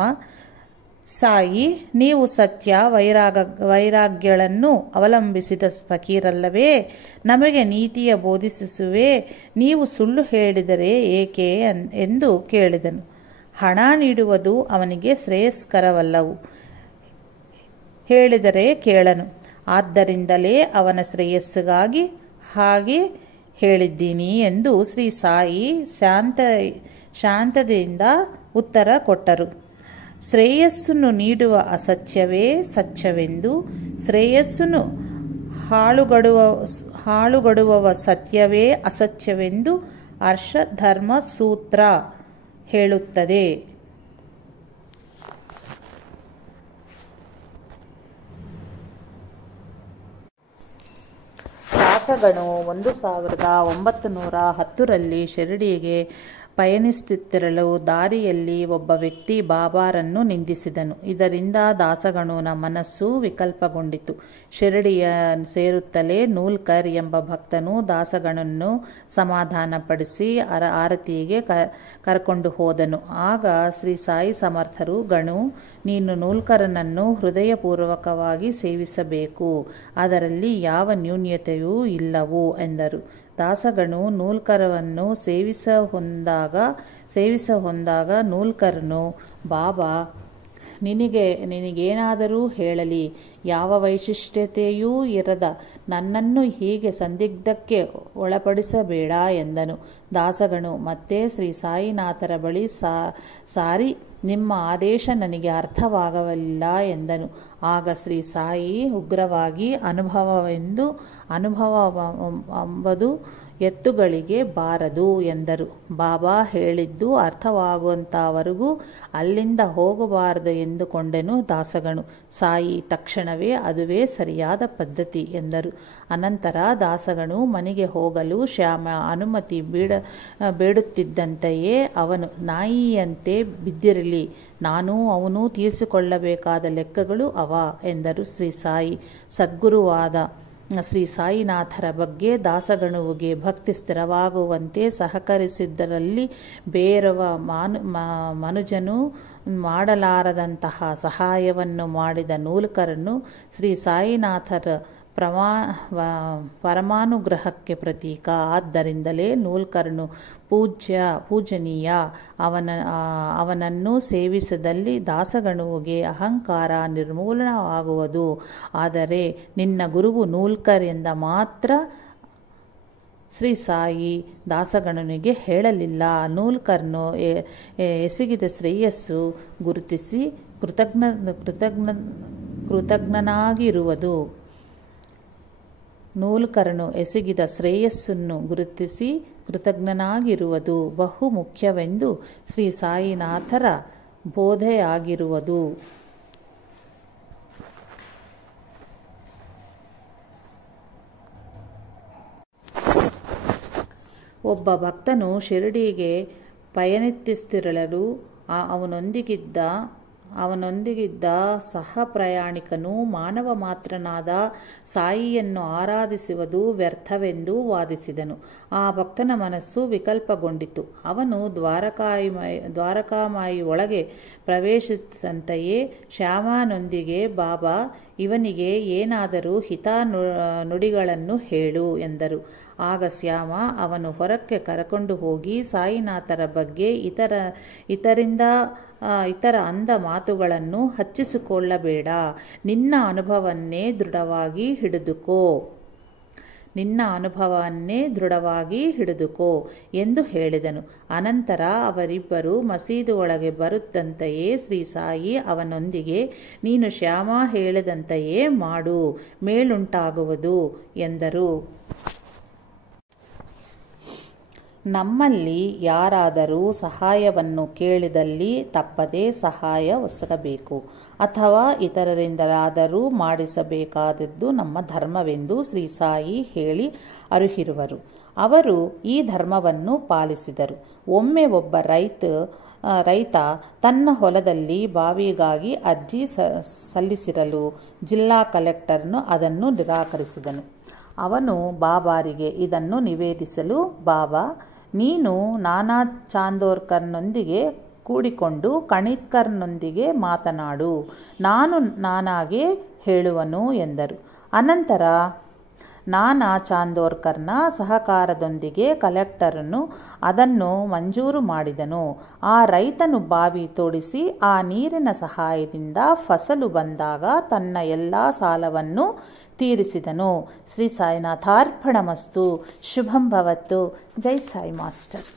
ಸಾಯಿ, ನೀವು ಸತ್ಯ ವೈರಾಗ್ಯಗಳನ್ನು ಅವಲಂಬಿಸಿದ ಫಕೀರಲ್ಲವೇ? ನಮಗೆ ನೀತಿಯ ಬೋಧಿಸುವೆ. ನೀವು ಸುಳ್ಳು ಹೇಳಿದರೆ ಏಕೆ ಎಂದು ಕೇಳಿದನು. ಹಣ ನೀಡುವುದು ಅವನಿಗೆ ಶ್ರೇಯಸ್ಕರವಲ್ಲವು. ಹೇಳಿದರೆ ಕೇಳನು. ಆದ್ದರಿಂದಲೇ ಅವನ ಶ್ರೇಯಸ್ಸಿಗಾಗಿ ಹಾಗೆ ಹೇಳಿದ್ದೀನಿ ಎಂದು ಶ್ರೀ ಸಾಯಿ ಶಾಂತತೆಯಿಂದ ಉತ್ತರ ಕೊಟ್ಟರು. ಶ್ರೇಯಸ್ಸನ್ನು ನೀಡುವ ಅಸತ್ಯವೇ ಸತ್ಯವೆಂದು, ಶ್ರೇಯಸ್ಸನ್ನು ಹಾಳುಗಡುವ ಸತ್ಯವೇ ಅಸತ್ಯವೆಂದು ಹರ್ಷಧರ್ಮ ಸೂತ್ರ ಹೇಳುತ್ತದೆ. ದಾಸಗಣು 1910ರಲ್ಲಿ ಶಿರಡಿಗೆ ಪಯಣಿಸುತ್ತಿರಲು ದಾರಿಯಲ್ಲಿ ಒಬ್ಬ ವ್ಯಕ್ತಿ ಬಾಬಾರನ್ನು ನಿಂದಿಸಿದನು. ಇದರಿಂದ ದಾಸಗಣುನ ಮನಸ್ಸು ವಿಕಲ್ಪಗೊಂಡಿತು. ಶಿರಡಿಯ ಸೇರುತ್ತಲೇ ನೂಲ್ಕರ್ ಎಂಬ ಭಕ್ತನು ದಾಸಗಣನ್ನು ಸಮಾಧಾನಪಡಿಸಿ ಆರತಿಗೆ ಕರ್ಕೊಂಡು ಹೋದನು. ಆಗ ಶ್ರೀ ಸಾಯಿ ಸಮರ್ಥರು, ಗಣು, ನೀನು ನೂಲ್ಕರನನ್ನು ಹೃದಯಪೂರ್ವಕವಾಗಿ ಸೇವಿಸಬೇಕು. ಅದರಲ್ಲಿ ಯಾವ ನ್ಯೂನ್ಯತೆಯೂ ಇಲ್ಲವು ಎಂದರು. ದಾಸಗಣು ನೂಲ್ಕರವನ್ನು ಸೇವಿಸ ಹೊಂದಾಗ ನೂಲ್ಕರನು, ಬಾಬಾ ನಿನಗೇನಾದರೂ ಹೇಳಲಿ, ಯಾವ ವೈಶಿಷ್ಟ್ಯತೆಯೂ ಇರದ ನನ್ನನ್ನು ಹೀಗೆ ಸಂದಿಗ್ಧಕ್ಕೆ ಒಳಪಡಿಸಬೇಡ ಎಂದನು. ದಾಸಗಣು ಮತ್ತೆ ಶ್ರೀ ಸಾಯಿನಾಥರ ಬಳಿ ಸಾರಿ, ನಿಮ್ಮ ಆದೇಶ ನನಗೆ ಅರ್ಥವಾಗಲಿಲ್ಲ ಎಂದನು. ಆಗ ಶ್ರೀ ಸಾಯಿ ಉಗ್ರವಾಗಿ, ಅನುಭವ ಎತ್ತುಗಳಿಗೆ ಬಾರದು ಎಂದರು. ಬಾಬಾ ಹೇಳಿದ್ದು ಅರ್ಥವಾಗುವಂತವರೆಗೂ ಅಲ್ಲಿಂದ ಹೋಗಬಾರದು ಎಂದುಕೊಂಡೆನು ದಾಸಗನು. ಸಾಯಿ ತಕ್ಷಣವೇ ಅದುವೇ ಸರಿಯಾದ ಪದ್ಧತಿ ಎಂದರು. ಅನಂತರ ದಾಸಗನು ಮನೆಗೆ ಹೋಗಲು ಶ್ಯಾಮ ಅನುಮತಿ ಬೇಡುತ್ತಿದ್ದಂತೆಯೇ ಅವನು ನಾಯಿಯಂತೆ ಬಿದ್ದಿರಲಿ, ನಾನು ಅವನು ತೀರಿಸಿಕೊಳ್ಳಬೇಕಾದ ಲೆಕ್ಕಗಳು ಅವ ಎಂದರು. ಶ್ರೀ ಸಾಯಿ ಸದ್ಗುರುವಾದ ಶ್ರೀ ಸಾಯಿನಾಥರ ಬಗ್ಗೆ ದಾಸಗಣುವಿಗೆ ಭಕ್ತಿ ಸ್ಥಿರವಾಗುವಂತೆ ಸಹಕರಿಸಿದ್ದರಲ್ಲಿ ಬೇರವ ಮನುಜನು ಮಾಡಲಾರದಂತಹ ಸಹಾಯವನ್ನು ಮಾಡಿದ ನೂಲ್ಕರನು ಶ್ರೀ ಸಾಯಿನಾಥರ ಪರಮಾನುಗ್ರಹಕ್ಕೆ ಪ್ರತೀಕ. ಆದ್ದರಿಂದಲೇ ನೂಲ್ಕರನು ಪೂಜನೀಯ. ಅವನನ್ನು ಸೇವಿಸದಲ್ಲಿ ದಾಸಗಣುವಿಗೆ ಅಹಂಕಾರ ನಿರ್ಮೂಲನವಾಗುವುದು. ಆದರೆ ನಿನ್ನ ಗುರುವು ನೂಲ್ಕರ್ ಎಂದ ಮಾತ್ರ ಶ್ರೀ ಸಾಯಿ ದಾಸಗಣನಿಗೆ ಹೇಳಲಿಲ್ಲ. ನೂಲ್ಕರ್ನು ಎಸಗಿದ ಶ್ರೇಯಸ್ಸು ಗುರುತಿಸಿ ಕೃತಜ್ಞನಾಗಿರುವುದು. ನೂಲ್ಕರನು ಎಸಗಿದ ಶ್ರೇಯಸ್ಸನ್ನು ಗುರುತಿಸಿ ಕೃತಜ್ಞನಾಗಿರುವುದು ಬಹು ಮುಖ್ಯವೆಂದು ಶ್ರೀ ಸಾಯಿನಾಥರ ಬೋಧೆಯಾಗಿರುವುದು. ಒಬ್ಬ ಭಕ್ತನು ಶಿರಡಿಗೆ ಪಯಣಿಸುತ್ತಿರಲು ಅವನೊಂದಿಗಿದ್ದ ಸಹ ಪ್ರಯಾಣಿಕನು ಮಾನವ ಮಾತ್ರನಾದ ಸಾಯಿಯನ್ನು ಆರಾಧಿಸುವುದು ವ್ಯರ್ಥವೆಂದು ವಾದಿಸಿದನು. ಆ ಭಕ್ತನ ಮನಸ್ಸು ವಿಕಲ್ಪಗೊಂಡಿತು. ಅವನು ದ್ವಾರಕಾಮಾಯಿ ಒಳಗೆ ಪ್ರವೇಶಿಸಿದಂತೆಯೇ ಶ್ಯಾಮನೊಂದಿಗೆ ಬಾಬಾ ಇವನಿಗೆ ಏನಾದರೂ ಹಿತ ನುಡಿಗಳನ್ನು ಹೇಳು ಎಂದರು. ಆಗ ಶ್ಯಾಮ ಅವನು ಹೊರಕ್ಕೆ ಕರಕೊಂಡು ಹೋಗಿ ಸಾಯಿನಾಥರ ಬಗ್ಗೆ ಇತರ ಅಂದ ಮಾತುಗಳನ್ನು ಹಚ್ಚಿಸಿಕೊಳ್ಳಬೇಡ, ನಿನ್ನ ಅನುಭವವನ್ನೇ ದೃಢವಾಗಿ ಹಿಡಿದುಕೋ ಎಂದು ಹೇಳಿದನು. ಅನಂತರ ಅವರಿಬ್ಬರು ಮಸೀದಿ ಒಳಗೆ ಬರುತ್ತಂತೆಯೇ ಶ್ರೀ ಸಾಯಿ ಅವನೊಂದಿಗೆ ನೀನು ಶ್ಯಾಮ ಹೇಳಿದಂತೆಯೇ ಮಾಡು, ಮೇಲುಂಟಾಗುವುದು ಎಂದರು. ನಮ್ಮಲ್ಲಿ ಯಾರಾದರೂ ಸಹಾಯವನ್ನು ಕೇಳಿದಲ್ಲಿ ತಪ್ಪದೇ ಸಹಾಯ ಒಸಗಬೇಕು ಅಥವಾ ಇತರರಿಂದಲಾದರೂ ಮಾಡಿಸಬೇಕಾದದ್ದು ನಮ್ಮ ಧರ್ಮವೆಂದು ಶ್ರೀ ಸಾಯಿ ಹೇಳಿ ಅರುಹಿರುವರು. ಅವರು ಈ ಧರ್ಮವನ್ನು ಪಾಲಿಸಿದರು. ಒಮ್ಮೆ ಒಬ್ಬ ರೈತ ತನ್ನ ಹೊಲದಲ್ಲಿ ಬಾವಿಗಾಗಿ ಅರ್ಜಿ ಸಲ್ಲಿಸಿರಲು ಜಿಲ್ಲಾ ಕಲೆಕ್ಟರ್ನು ಅದನ್ನು ನಿರಾಕರಿಸಿದನು. ಅವನು ಬಾಬಾರಿಗೆ ಇದನ್ನು ನಿವೇದಿಸಲು, ಬಾಬಾ, ನೀನು ನಾನಾ ಚಾಂದೋರ್ಕರ್ನೊಂದಿಗೆ ಕೂಡಿಕೊಂಡು ಕಣಿತ್ಕರ್ನೊಂದಿಗೆ ಮಾತನಾಡು, ನಾನು ನಾನಾಗೆ ಹೇಳುವನು ಎಂದರು. ಅನಂತರ ನಾನಾ ಚಾಂದೋರ್ಕರ್ನ ಸಹಕಾರದೊಂದಿಗೆ ಕಲೆಕ್ಟರನು ಅದನ್ನು ಮಂಜೂರು ಮಾಡಿದನು. ಆ ರೈತನು ಬಾವಿ ತೋಡಿಸಿ ಆ ನೀರಿನ ಸಹಾಯದಿಂದ ಫಸಲು ಬಂದಾಗ ತನ್ನ ಎಲ್ಲ ಸಾಲವನ್ನು ತೀರಿಸಿದನು. ಶ್ರೀ ಸಾಯಿನಾಥಾರ್ಪಣಮಸ್ತು. ಶುಭಂ ಭವತ್ತು. ಜೈ ಸಾಯಿ ಮಾಸ್ಟರ್.